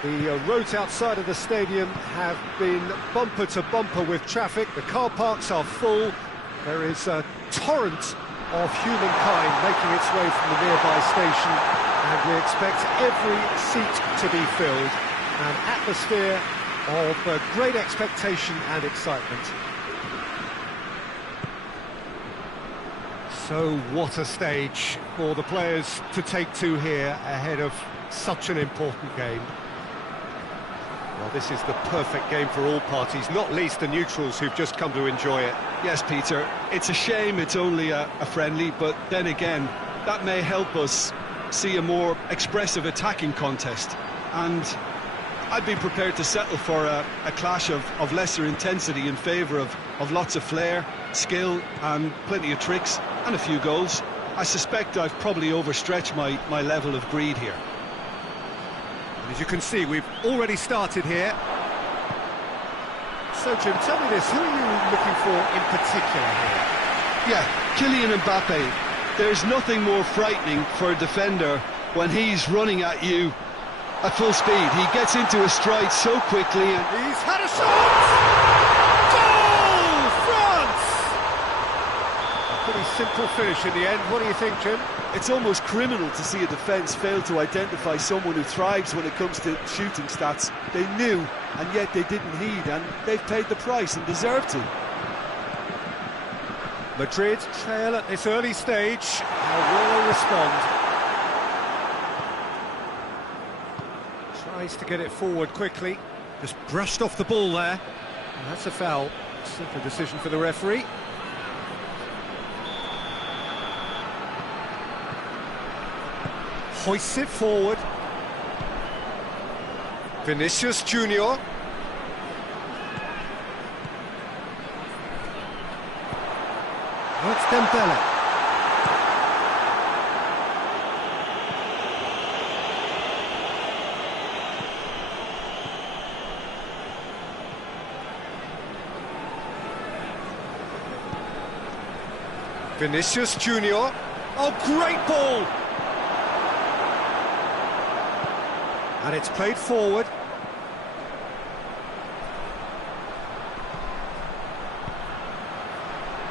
The roads outside of the stadium have been bumper to bumper with traffic. The car parks are full. There is a torrent of humankind making its way from the nearby station, and we expect every seat to be filled. An atmosphere of great expectation and excitement. So what a stage for the players to take to here ahead of such an important game. Well, this is the perfect game for all parties, not least the neutrals who've just come to enjoy it. Yes, Peter, it's a shame it's only a friendly, but then again, that may help us see a more expressive attacking contest. And I'd be prepared to settle for a clash of lesser intensity in favour of lots of flair, skill and plenty of tricks and a few goals. I suspect I've probably overstretched my level of greed here. And as you can see, we've already started here. So, Jim, tell me this, who are you looking for in particular here? Yeah, Kylian Mbappe. There's nothing more frightening for a defender when he's running at you at full speed. He gets into a stride so quickly and he's had a shot! Goal! France! A pretty simple finish in the end. What do you think, Jim? It's almost criminal to see a defence fail to identify someone who thrives when it comes to shooting stats. They knew, and yet they didn't heed, and they've paid the price and deserve to. Madrid trail at this early stage. How will they respond? Tries to get it forward quickly. Just brushed off the ball there. And that's a foul. Simple decision for the referee. Hoists it forward. Vinicius Junior. That's Dembele. Vinicius Junior. Oh, great ball! And it's played forward.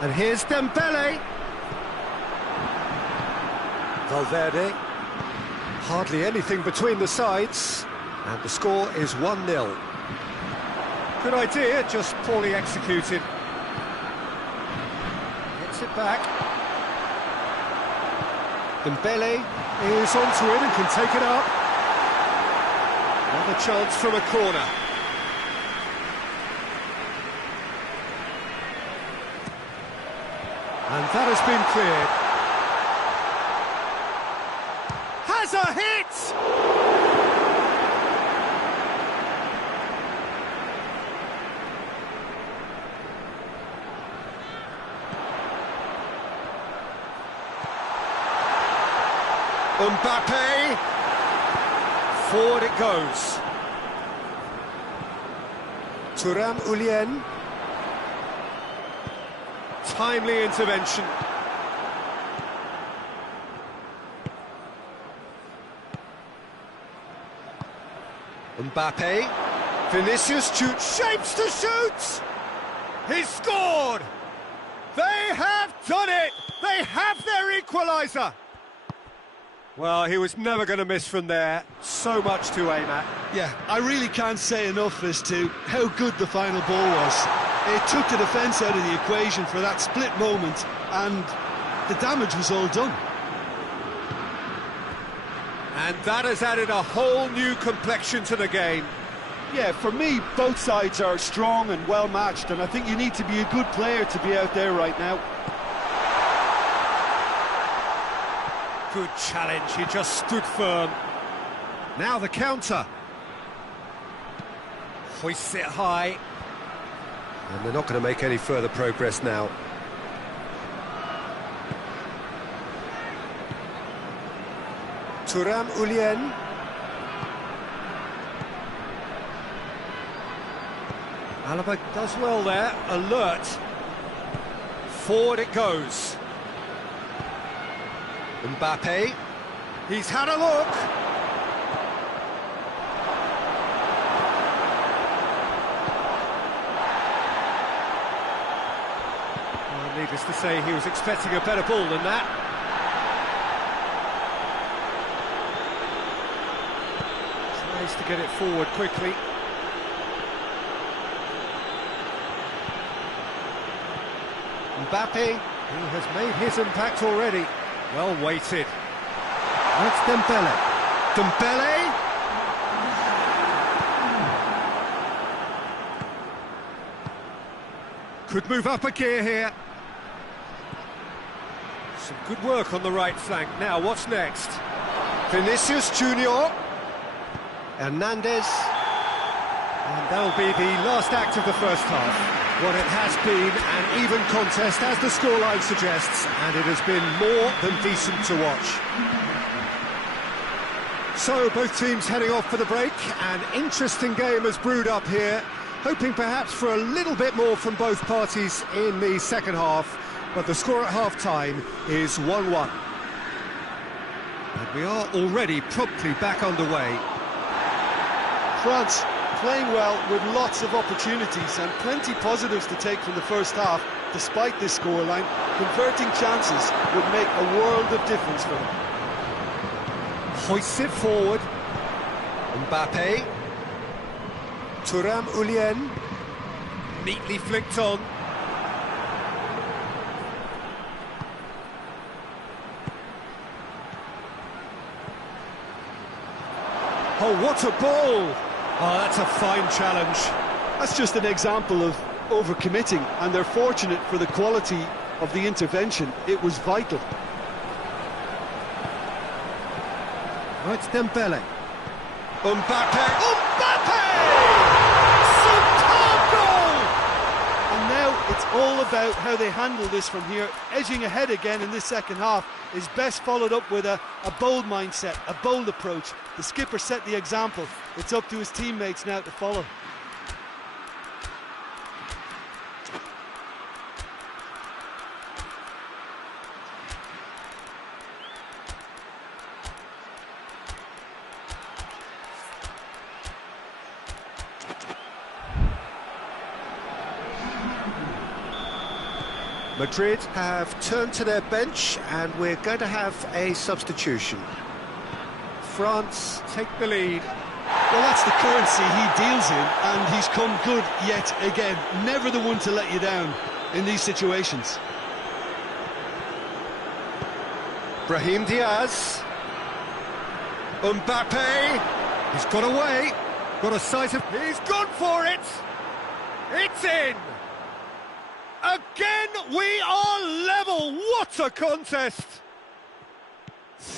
And here's Dembele. Valverde. Hardly anything between the sides. And the score is 1-0. Good idea, just poorly executed. Gets it back. Dembele is onto it and can take it up. Another chance from a corner. And that has been cleared. Has a hit! Mbappe. Forward it goes. Thuram Ulien. Timely intervention. Mbappe. Vinicius shapes to shoot! He's scored! They have done it! They have their equaliser! Well, he was never going to miss from there. So much to aim at. Yeah, I really can't say enough as to how good the final ball was. It took the defence out of the equation for that split moment, and the damage was all done. And that has added a whole new complexion to the game. Yeah, for me, both sides are strong and well matched, and I think you need to be a good player to be out there right now. Good challenge, he just stood firm. Now the counter. Hoists it high. And they're not going to make any further progress now. Thuram Ulien. Alaba does well there, alert. Forward it goes. Mbappe. He's had a look. Well, needless to say, he was expecting a better ball than that. Tries to get it forward quickly. Mbappe, who has made his impact already. Well weighted. That's Dembele. Dembele! Could move up a gear here. Some good work on the right flank. Now, what's next? Vinicius Junior. Hernandez. And that'll be the last act of the first half. What it has been an even contest, as the scoreline suggests, and it has been more than decent to watch. So, both teams heading off for the break. An interesting game has brewed up here, hoping perhaps for a little bit more from both parties in the second half, but the score at half-time is 1-1. And we are already promptly back underway. France playing well with lots of opportunities and plenty positives to take from the first half. Despite this scoreline, converting chances would make a world of difference for them. Hoists it forward. Mbappe. Thuram Ulien. Neatly flicked on. Oh, what a ball! Oh, that's a fine challenge. That's just an example of overcommitting, and they're fortunate for the quality of the intervention. It was vital. Oh, it's Dembele. Mbappe! Mbappe! Superb goal! And now it's all about how they handle this from here. Edging ahead again in this second half is best followed up with a bold mindset, a bold approach. The skipper set the example. It's up to his teammates now to follow. Madrid have turned to their bench and we're going to have a substitution. France take the lead. Well, that's the currency he deals in, and he's come good yet again. Never the one to let you down in these situations. Brahim Diaz. Mbappe. He's got away. Got a sight of... He's gone for it. It's in. Again, we are level. What a contest.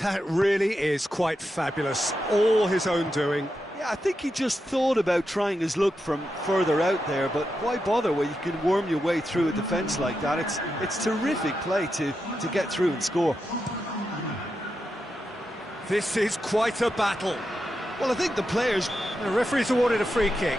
That really is quite fabulous. All his own doing. Yeah, I think he just thought about trying his luck from further out there, but why bother when you can worm your way through a defence like that? It's terrific play to get through and score. This is quite a battle. Well, I think the players... The referee's awarded a free kick.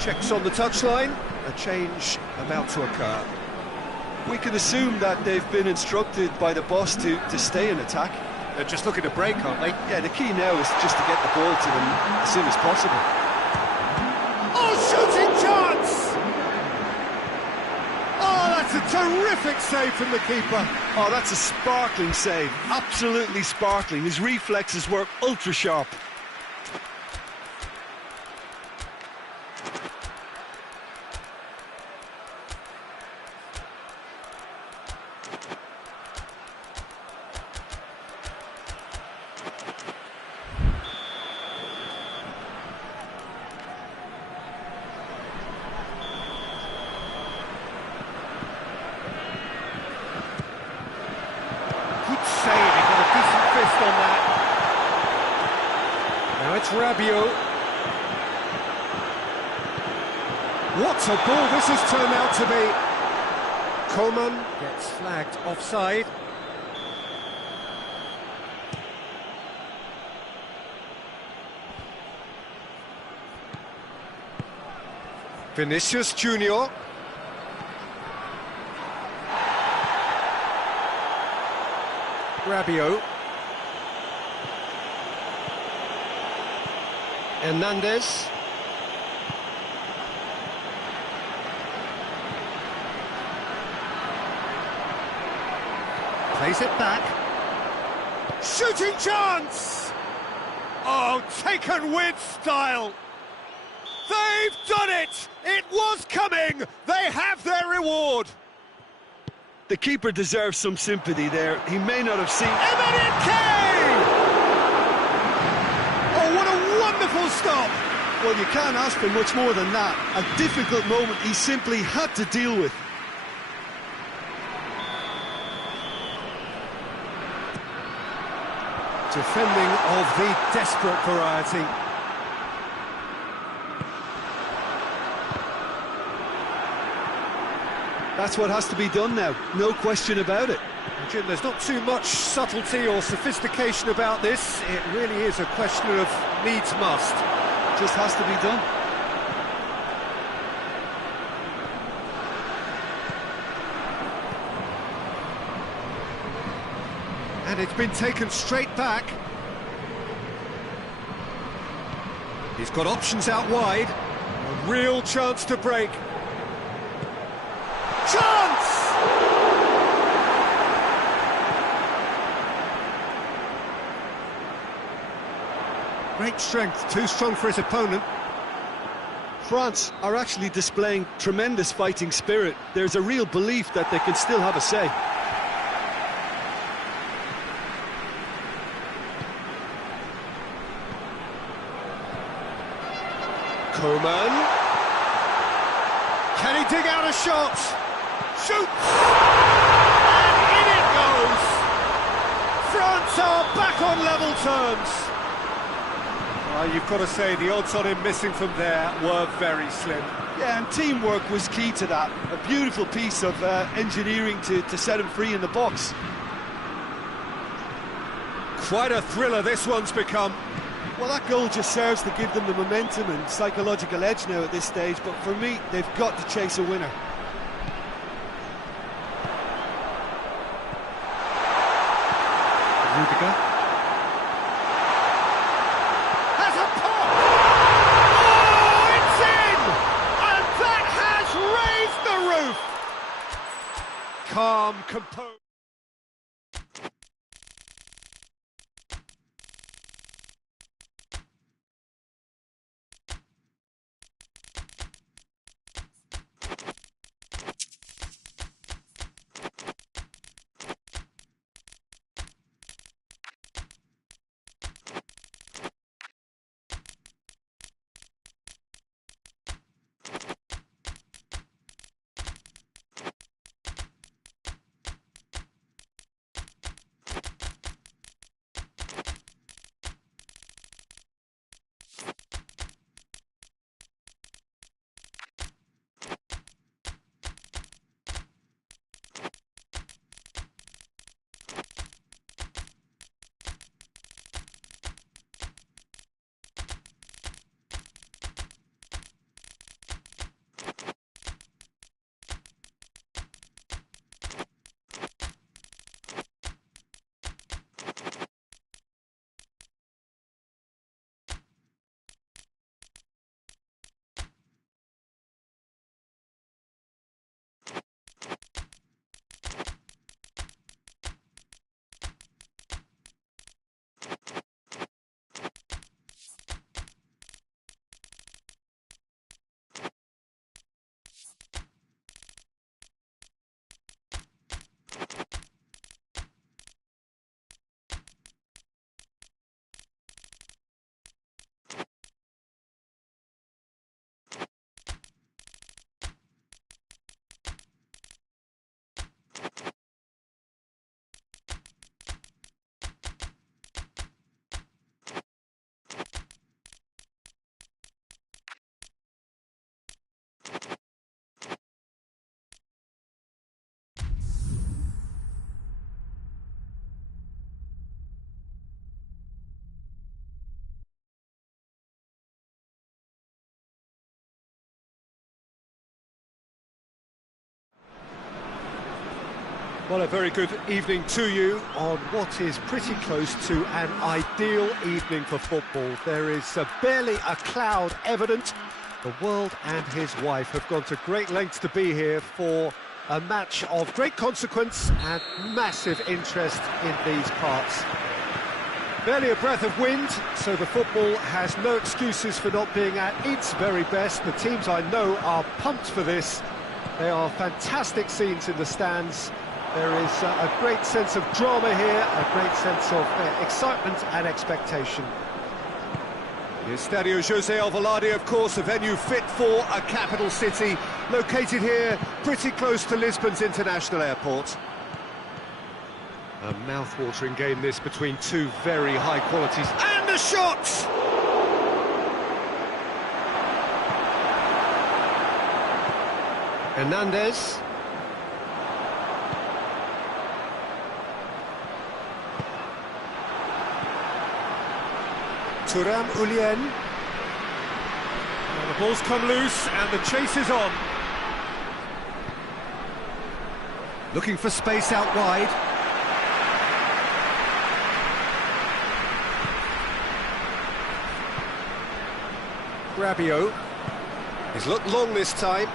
Checks on the touchline, a change about to occur. We can assume that they've been instructed by the boss to stay in attack. They're just looking to break, aren't they? Yeah, the key now is just to get the ball to them as soon as possible. Oh, shooting chance! Oh, that's a terrific save from the keeper. Oh, that's a sparkling save, absolutely sparkling. His reflexes work ultra sharp. Rabiot. What a ball this has turned out to be. Coman gets flagged offside. Vinicius Junior. Rabiot. Hernandez. Plays it back. Shooting chance! Oh, taken with style. They've done it! It was coming! They have their reward! The keeper deserves some sympathy there. He may not have seen... Oh, what a wonderful stop! Well, you can't ask for much more than that. A difficult moment he simply had to deal with. Defending of the desperate variety. That's what has to be done now, no question about it. Jim, there's not too much subtlety or sophistication about this. It really is a question of needs must. Just has to be done. And it's been taken straight back. He's got options out wide. A real chance to break. Chance! Great strength, too strong for his opponent. France are actually displaying tremendous fighting spirit. There's a real belief that they can still have a say. Coman. Can he dig out a shot? Shoots! And in it goes! France are back on level terms. You've got to say, the odds on him missing from there were very slim. Yeah, and teamwork was key to that. A beautiful piece of engineering to set him free in the box. Quite a thriller this one's become. Well, that goal just serves to give them the momentum and psychological edge now at this stage, but for me, they've got to chase a winner. Rudiger. Has a pop! Oh, it's in! And that has raised the roof! Calm, composed. Well, a very good evening to you on what is pretty close to an ideal evening for football. There is barely a cloud evident. The world and his wife have gone to great lengths to be here for a match of great consequence and massive interest in these parts. Barely a breath of wind, so the football has no excuses for not being at its very best. The teams I know are pumped for this. They are fantastic scenes in the stands. There is a great sense of drama here, a great sense of excitement and expectation. The Estadio José Alvalade, of course, a venue fit for a capital city, located here pretty close to Lisbon's international airport. A mouth-watering game this between two very high qualities. And the shot! Hernandez. Thuram Ullien. The ball's come loose and the chase is on. Looking for space out wide. Rabiot. He's looked long this time.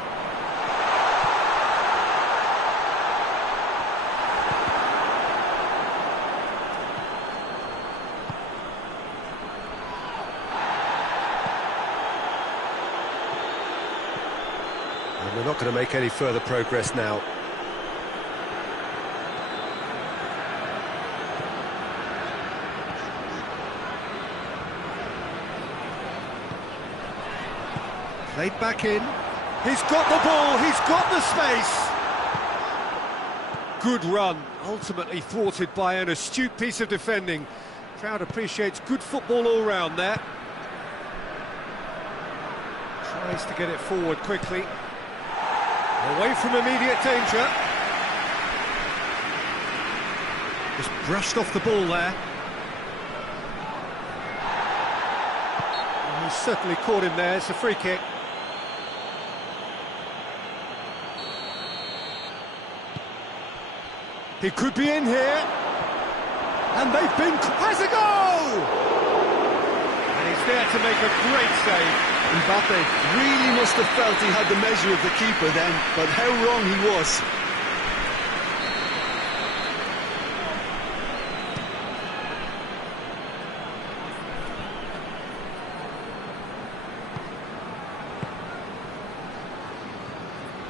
And they're not going to make any further progress now. Played back in. He's got the ball, he's got the space. Good run, ultimately thwarted by an astute piece of defending. Crowd appreciates good football all round there. Tries to get it forward quickly. Away from immediate danger. Just brushed off the ball there. He's certainly caught him there, it's a free kick. He could be in here, and they've been... has a goal! And he's there to make a great save. Mbappe really must have felt he had the measure of the keeper then, but how wrong he was.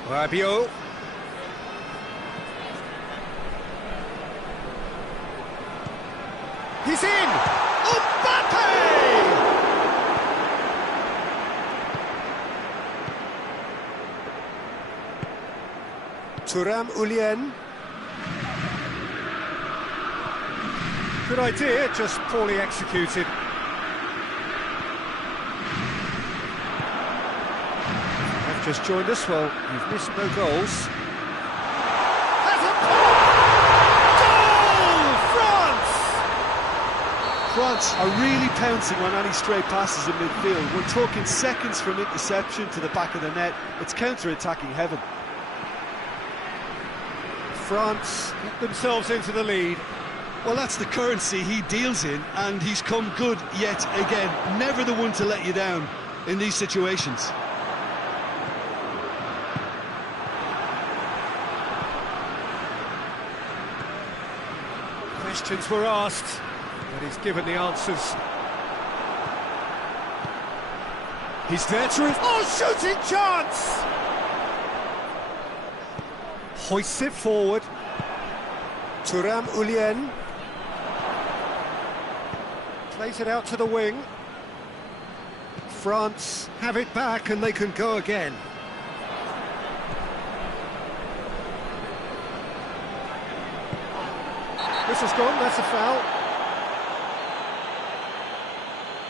Rabiot. He's in! Mbappe! Thuram Ullien. Good idea, just poorly executed. You've just joined us, well, you've missed no goals. France are really pouncing on any stray passes in midfield. We're talking seconds from interception to the back of the net. It's counter-attacking heaven. France get themselves into the lead. Well, that's the currency he deals in, and he's come good yet again. Never the one to let you down in these situations. Questions were asked, but he's given the answers. He's there to... oh, shooting chance! Hoists it forward. Thuram Ullien. Plays it out to the wing. France have it back and they can go again. Whistle's gone, that's a foul.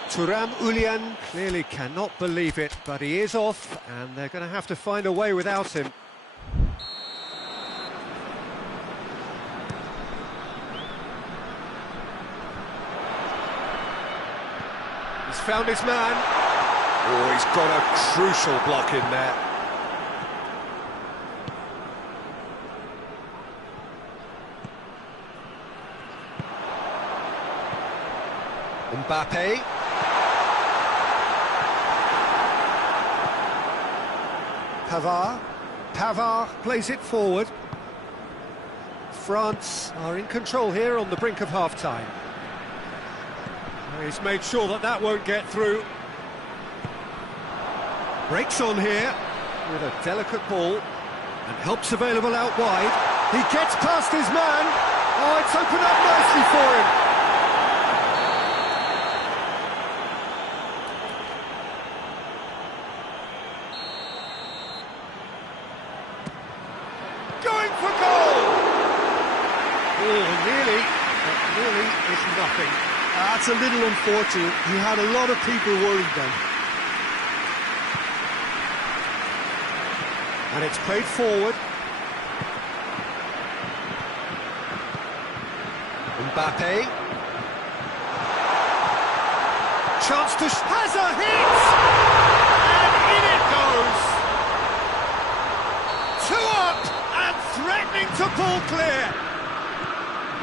Thuram Ullien clearly cannot believe it, but he is off, and they're going to have to find a way without him. He's found his man. Oh, he's got a crucial block in there. Mbappe. Pavard plays it forward. France are in control here on the brink of half-time. He's made sure that that won't get through. Breaks on here with a delicate ball and helps available out wide. He gets past his man. Oh, it's opened up nicely for him. Going for goal! Oh, nearly, but nearly is nothing. That's a little unfortunate. He had a lot of people worried then. And it's played forward. Mbappe. Chance to... has a hit! And in it goes! 2 up and threatening to pull clear.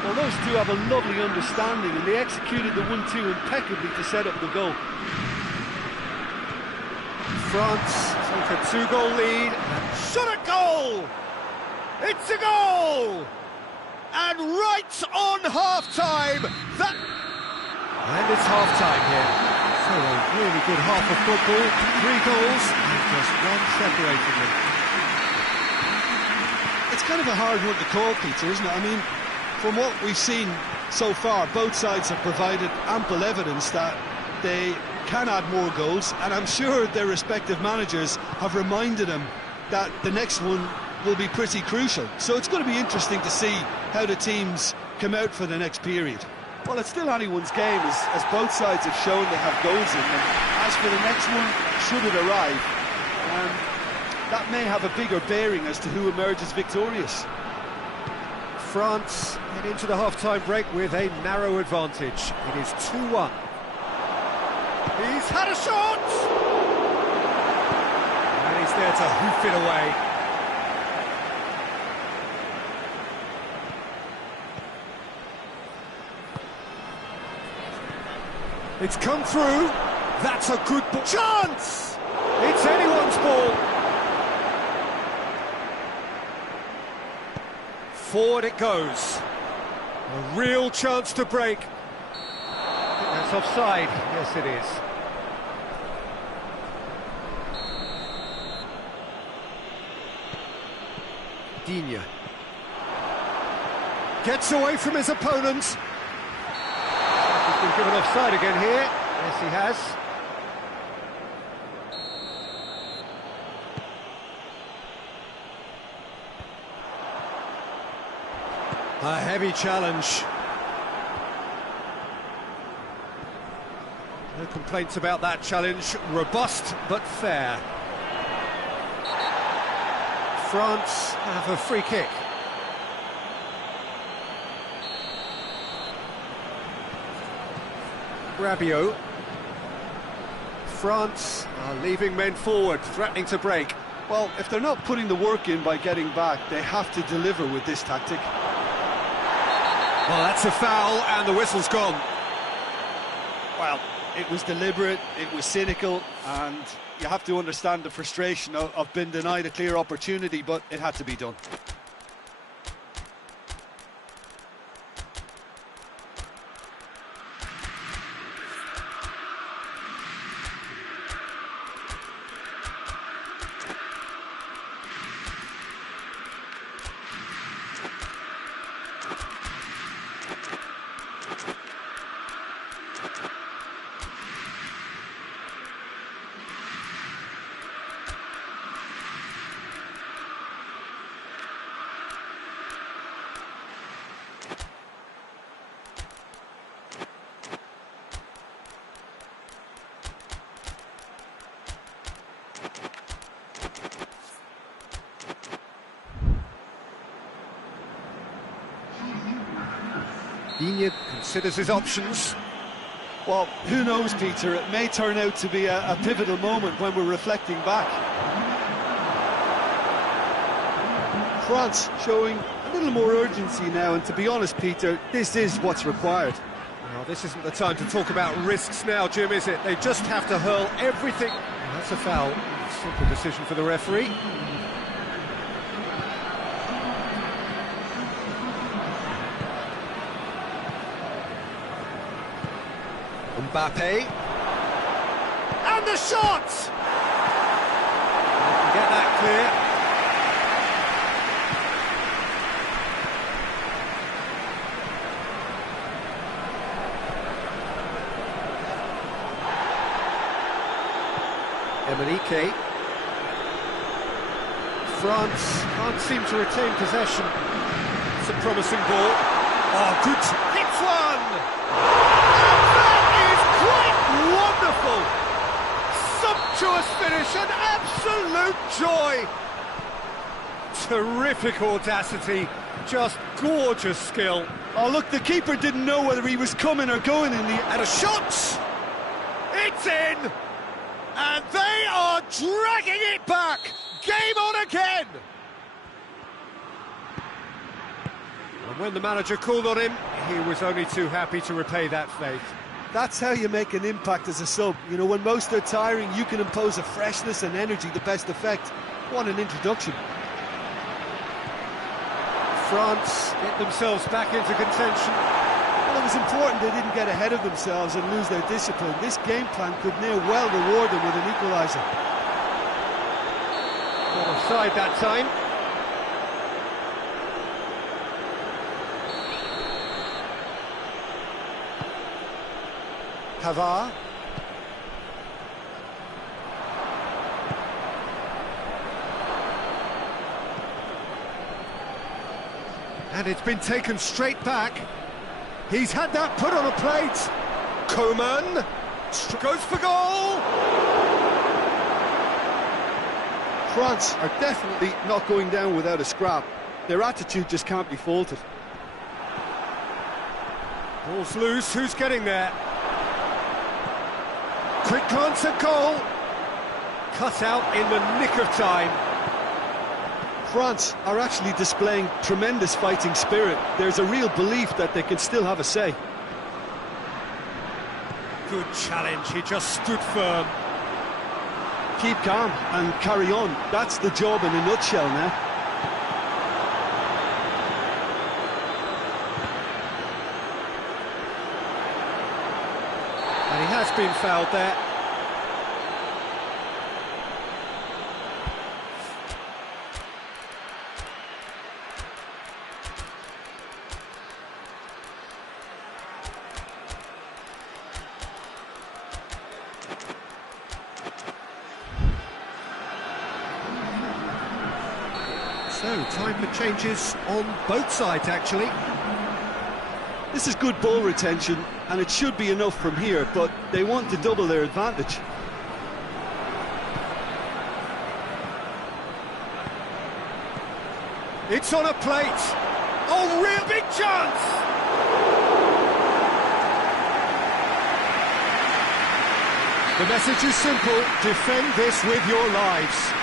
Well, those two have a lovely understanding, and they executed the 1-2 impeccably to set up the goal. France take a 2-goal lead and shot a goal! It's a goal! And right on half-time, that... And it's half-time here. So a really good half of football, 3 goals and just one separating them. It's kind of a hard one to call, Peter, isn't it? I mean, from what we've seen so far, both sides have provided ample evidence that they can add more goals, and I'm sure their respective managers have reminded them that the next one will be pretty crucial. So it's going to be interesting to see how the teams come out for the next period. Well, it's still anyone's game, as both sides have shown they have goals in them. As for the next one, should it arrive, that may have a bigger bearing as to who emerges victorious. France head into the half-time break with a narrow advantage. It is 2-1. He's had a shot! And he's there to hoof it away. It's come through. That's a good ball. Chance! It's anyone's ball. Forward it goes. A real chance to break. I think that's offside. Yes, it is. Digne gets away from his opponent. He's been given offside again here. Yes, he has. A heavy challenge. No complaints about that challenge. Robust but fair. France have a free kick. Rabiot. France are leaving men forward, threatening to break. Well, if they're not putting the work in by getting back, they have to deliver with this tactic. Well, that's a foul, and the whistle's gone. Well, it was deliberate, it was cynical, and you have to understand the frustration of being denied a clear opportunity, but it had to be done. Digne considers his options. Well, who knows, Peter, it may turn out to be a pivotal moment when we're reflecting back. France showing a little more urgency now, and to be honest, Peter, this is what's required. Well, This isn't the time to talk about risks now, Jim, is it? They just have to hurl everything. That's a foul. Simple decision for the referee. Mbappe. And the shot! They can get that clear. Emerique. France can't seem to retain possession. It's a promising ball. Oh, good. Hits one! And that is quite wonderful! Sumptuous finish, an absolute joy! Terrific audacity, just gorgeous skill. Oh, look, the keeper didn't know whether he was coming or going in the... And a shot! It's in! And they are dragging it back! Game on again! And when the manager called on him, he was only too happy to repay that faith. That's how you make an impact as a sub. You know, when most are tiring, you can impose a freshness and energy to best effect. What an introduction. France get themselves back into contention. Well, it was important they didn't get ahead of themselves and lose their discipline. This game plan could near well reward them with an equaliser. Got offside that time. Pavard. And it's been taken straight back. He's had that put on a plate. Coman goes for goal. France are definitely not going down without a scrap. Their attitude just can't be faulted. Ball's loose, who's getting there? Quick glance at goal. Cut out in the nick of time. France are actually displaying tremendous fighting spirit. There's a real belief that they can still have a say. Good challenge, he just stood firm. Keep calm and carry on. That's the job in a nutshell now. And he has been fouled there. So, time for changes on both sides, actually. This is good ball retention, and it should be enough from here, but they want to double their advantage. It's on a plate. Oh, real big chance! The message is simple: defend this with your lives.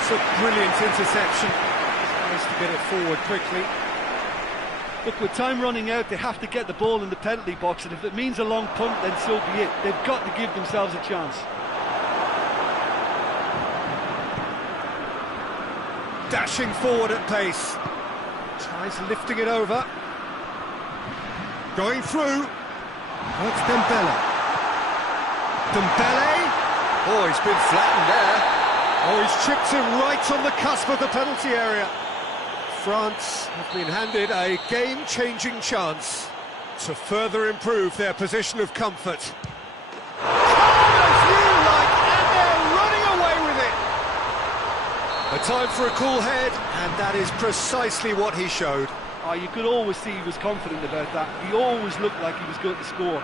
It's a brilliant interception. Nice to get it forward quickly. Look, with time running out, they have to get the ball in the penalty box, and if it means a long punt, then so be it. They've got to give themselves a chance. Dashing forward at pace. Tries lifting it over. Going through. That's Dembele. Dembele. Oh, he's been flattened there. Oh, he's chipped him right on the cusp of the penalty area. France have been handed a game-changing chance to further improve their position of comfort. Calm as you like, and they're running away with it. A time for a cool head, and that is precisely what he showed. Oh, you could always see he was confident about that. He always looked like he was going to score.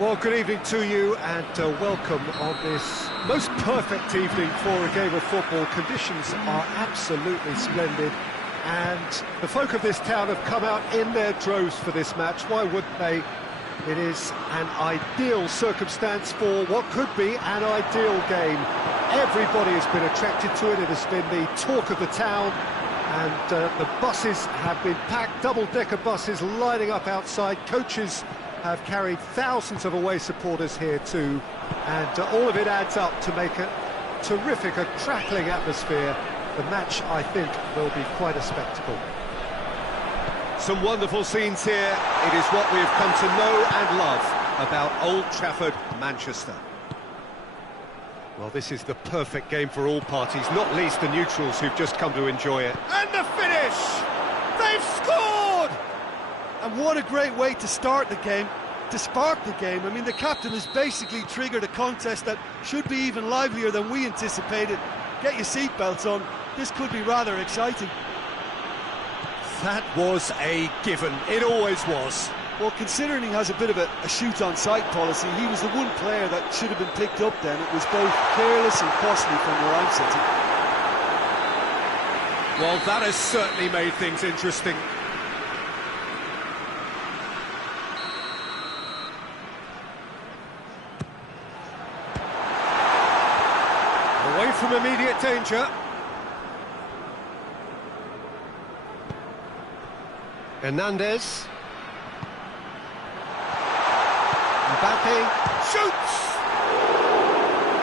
Well, good evening to you and welcome on this most perfect evening for a game of football. Conditions are absolutely splendid and the folk of this town have come out in their droves for this match. Why wouldn't they? It is an ideal circumstance for what could be an ideal game. Everybody has been attracted to it. It has been the talk of the town, and the buses have been packed, double-decker buses lining up outside. Coaches have carried thousands of away supporters here too, and all of it adds up to make a terrific, a crackling atmosphere. The match, I think, will be quite a spectacle. Some wonderful scenes here. It is what we have come to know and love about Old Trafford, Manchester. Well, this is the perfect game for all parties, not least the neutrals who've just come to enjoy it. And the finish! They've scored! And what a great way to start the game, to spark the game. I mean, the captain has basically triggered a contest that should be even livelier than we anticipated. Get your seatbelts on, this could be rather exciting. That was a given, it always was. Well, considering he has a bit of a shoot-on-sight policy, he was the one player that should have been picked up then. It was both careless and costly from where I'm sitting. Well, that has certainly made things interesting. Away from immediate danger. Hernandez. Mbappe shoots!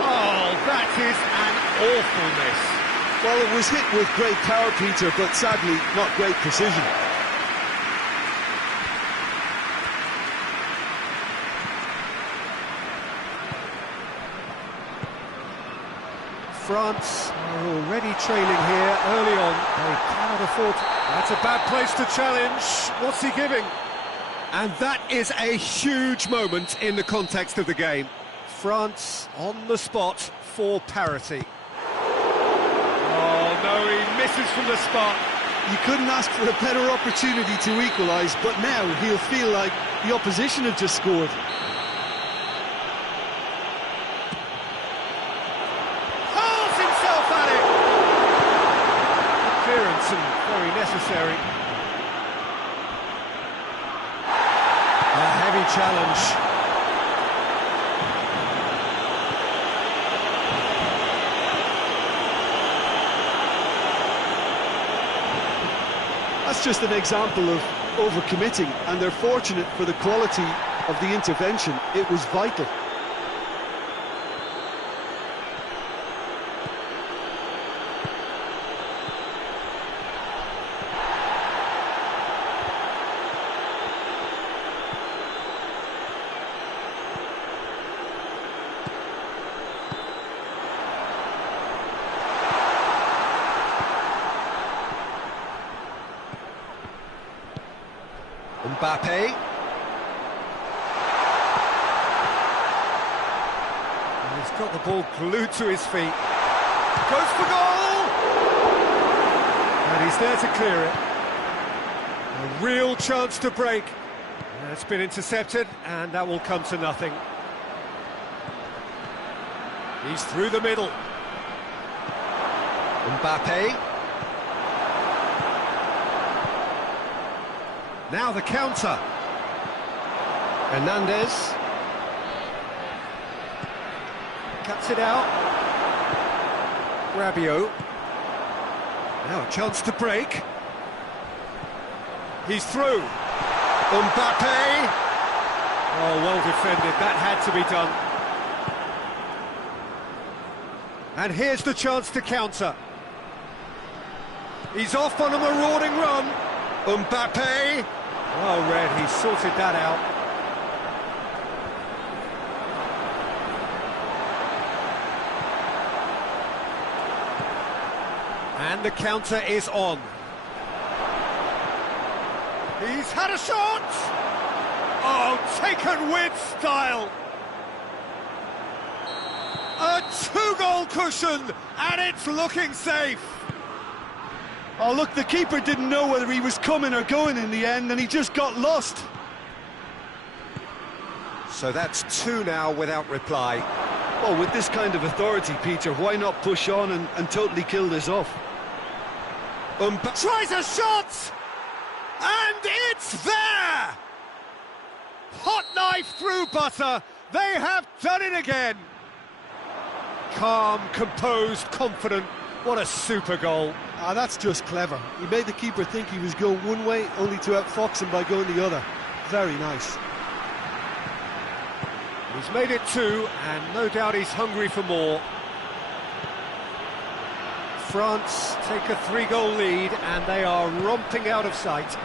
Oh, that is an awful miss. Well, it was hit with great power, Peter, but sadly not great precision. France are already trailing here early on. They cannot afford to... That's a bad place to challenge. What's he giving? And that is a huge moment in the context of the game. France on the spot for parity. Oh no, he misses from the spot. You couldn't ask for a better opportunity to equalise, but now he'll feel like the opposition have just scored. Hurls himself at it! Clearance and very necessary. A heavy challenge. That's just an example of overcommitting, and they're fortunate for the quality of the intervention. It was vital. Mbappe. And he's got the ball glued to his feet. Goes for goal! And he's there to clear it. A real chance to break. And it's been intercepted, and that will come to nothing. He's through the middle. Mbappe. Now the counter. Hernandez. Cuts it out. Rabiot. Now a chance to break. He's through. Mbappe. Oh, well defended. That had to be done. And here's the chance to counter. He's off on a marauding run. Mbappe. Well read, he sorted that out. And the counter is on. He's had a shot! Oh, taken with style! A two-goal cushion, and it's looking safe! Oh, look, the keeper didn't know whether he was coming or going in the end, and he just got lost. So that's two now without reply. Well, with this kind of authority, Peter, why not push on and totally kill this off? Tries a shot! And it's there! Hot knife through butter. They have done it again. Calm, composed, confident. What a super goal. Ah, that's just clever. He made the keeper think he was going one way, only to outfox him by going the other. Very nice. He's made it two, and no doubt he's hungry for more. France take a 3-goal lead, and they are romping out of sight.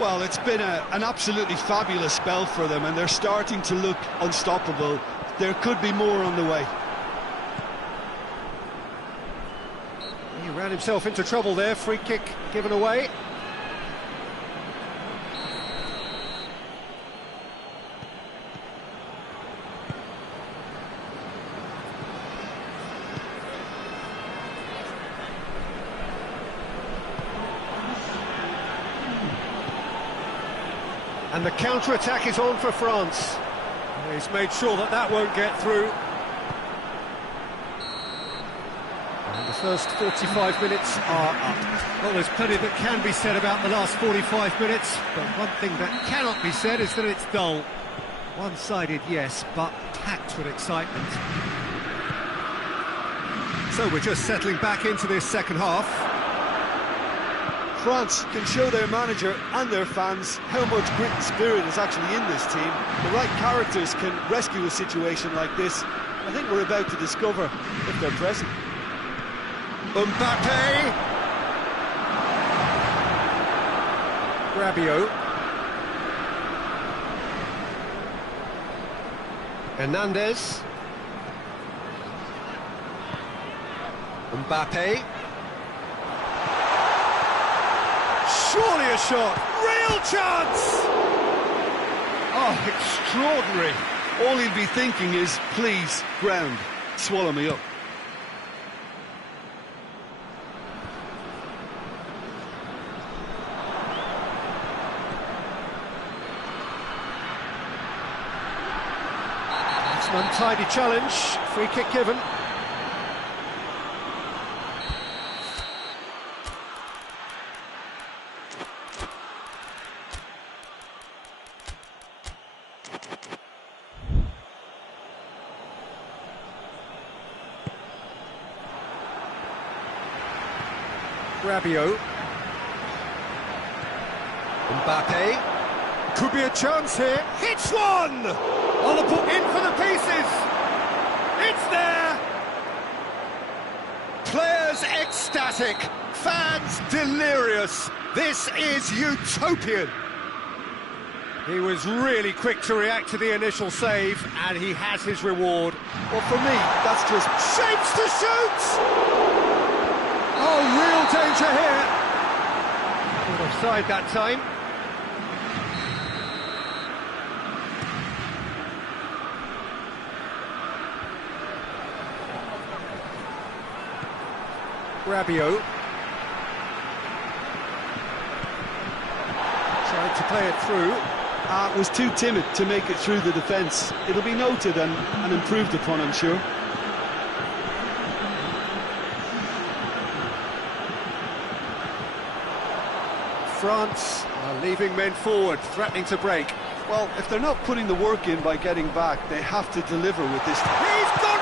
Well, it's been an absolutely fabulous spell for them, and they're starting to look unstoppable. There could be more on the way. He ran himself into trouble there, free kick given away. And the counter-attack is on for France. He's made sure that that won't get through. And the first 45 minutes are up. Well, there's plenty that can be said about the last 45 minutes, but one thing that cannot be said is that it's dull. One-sided, yes, but packed with excitement. So we're just settling back into this second half. France can show their manager and their fans how much grit and spirit is actually in this team. The right characters can rescue a situation like this. I think we're about to discover if they're present. Mbappe. Rabiot. Hernandez. Mbappe. Surely a shot, real chance! Oh, extraordinary. All he'll be thinking is, please, ground, swallow me up. It's an untidy challenge, free kick given. Rabiot. Mbappe. Could be a chance here. Hits one! On the put in for the pieces. It's there! Players ecstatic. Fans delirious. This is utopian. He was really quick to react to the initial save, and he has his reward. Well, for me, that's just shapes to shoot! Oh, real danger here. Not offside that time. Rabiot. Trying to play it through. Was too timid to make it through the defence. It'll be noted and improved upon, I'm sure. France are leaving men forward, threatening to break. Well, if they're not putting the work in by getting back, they have to deliver with this. He's got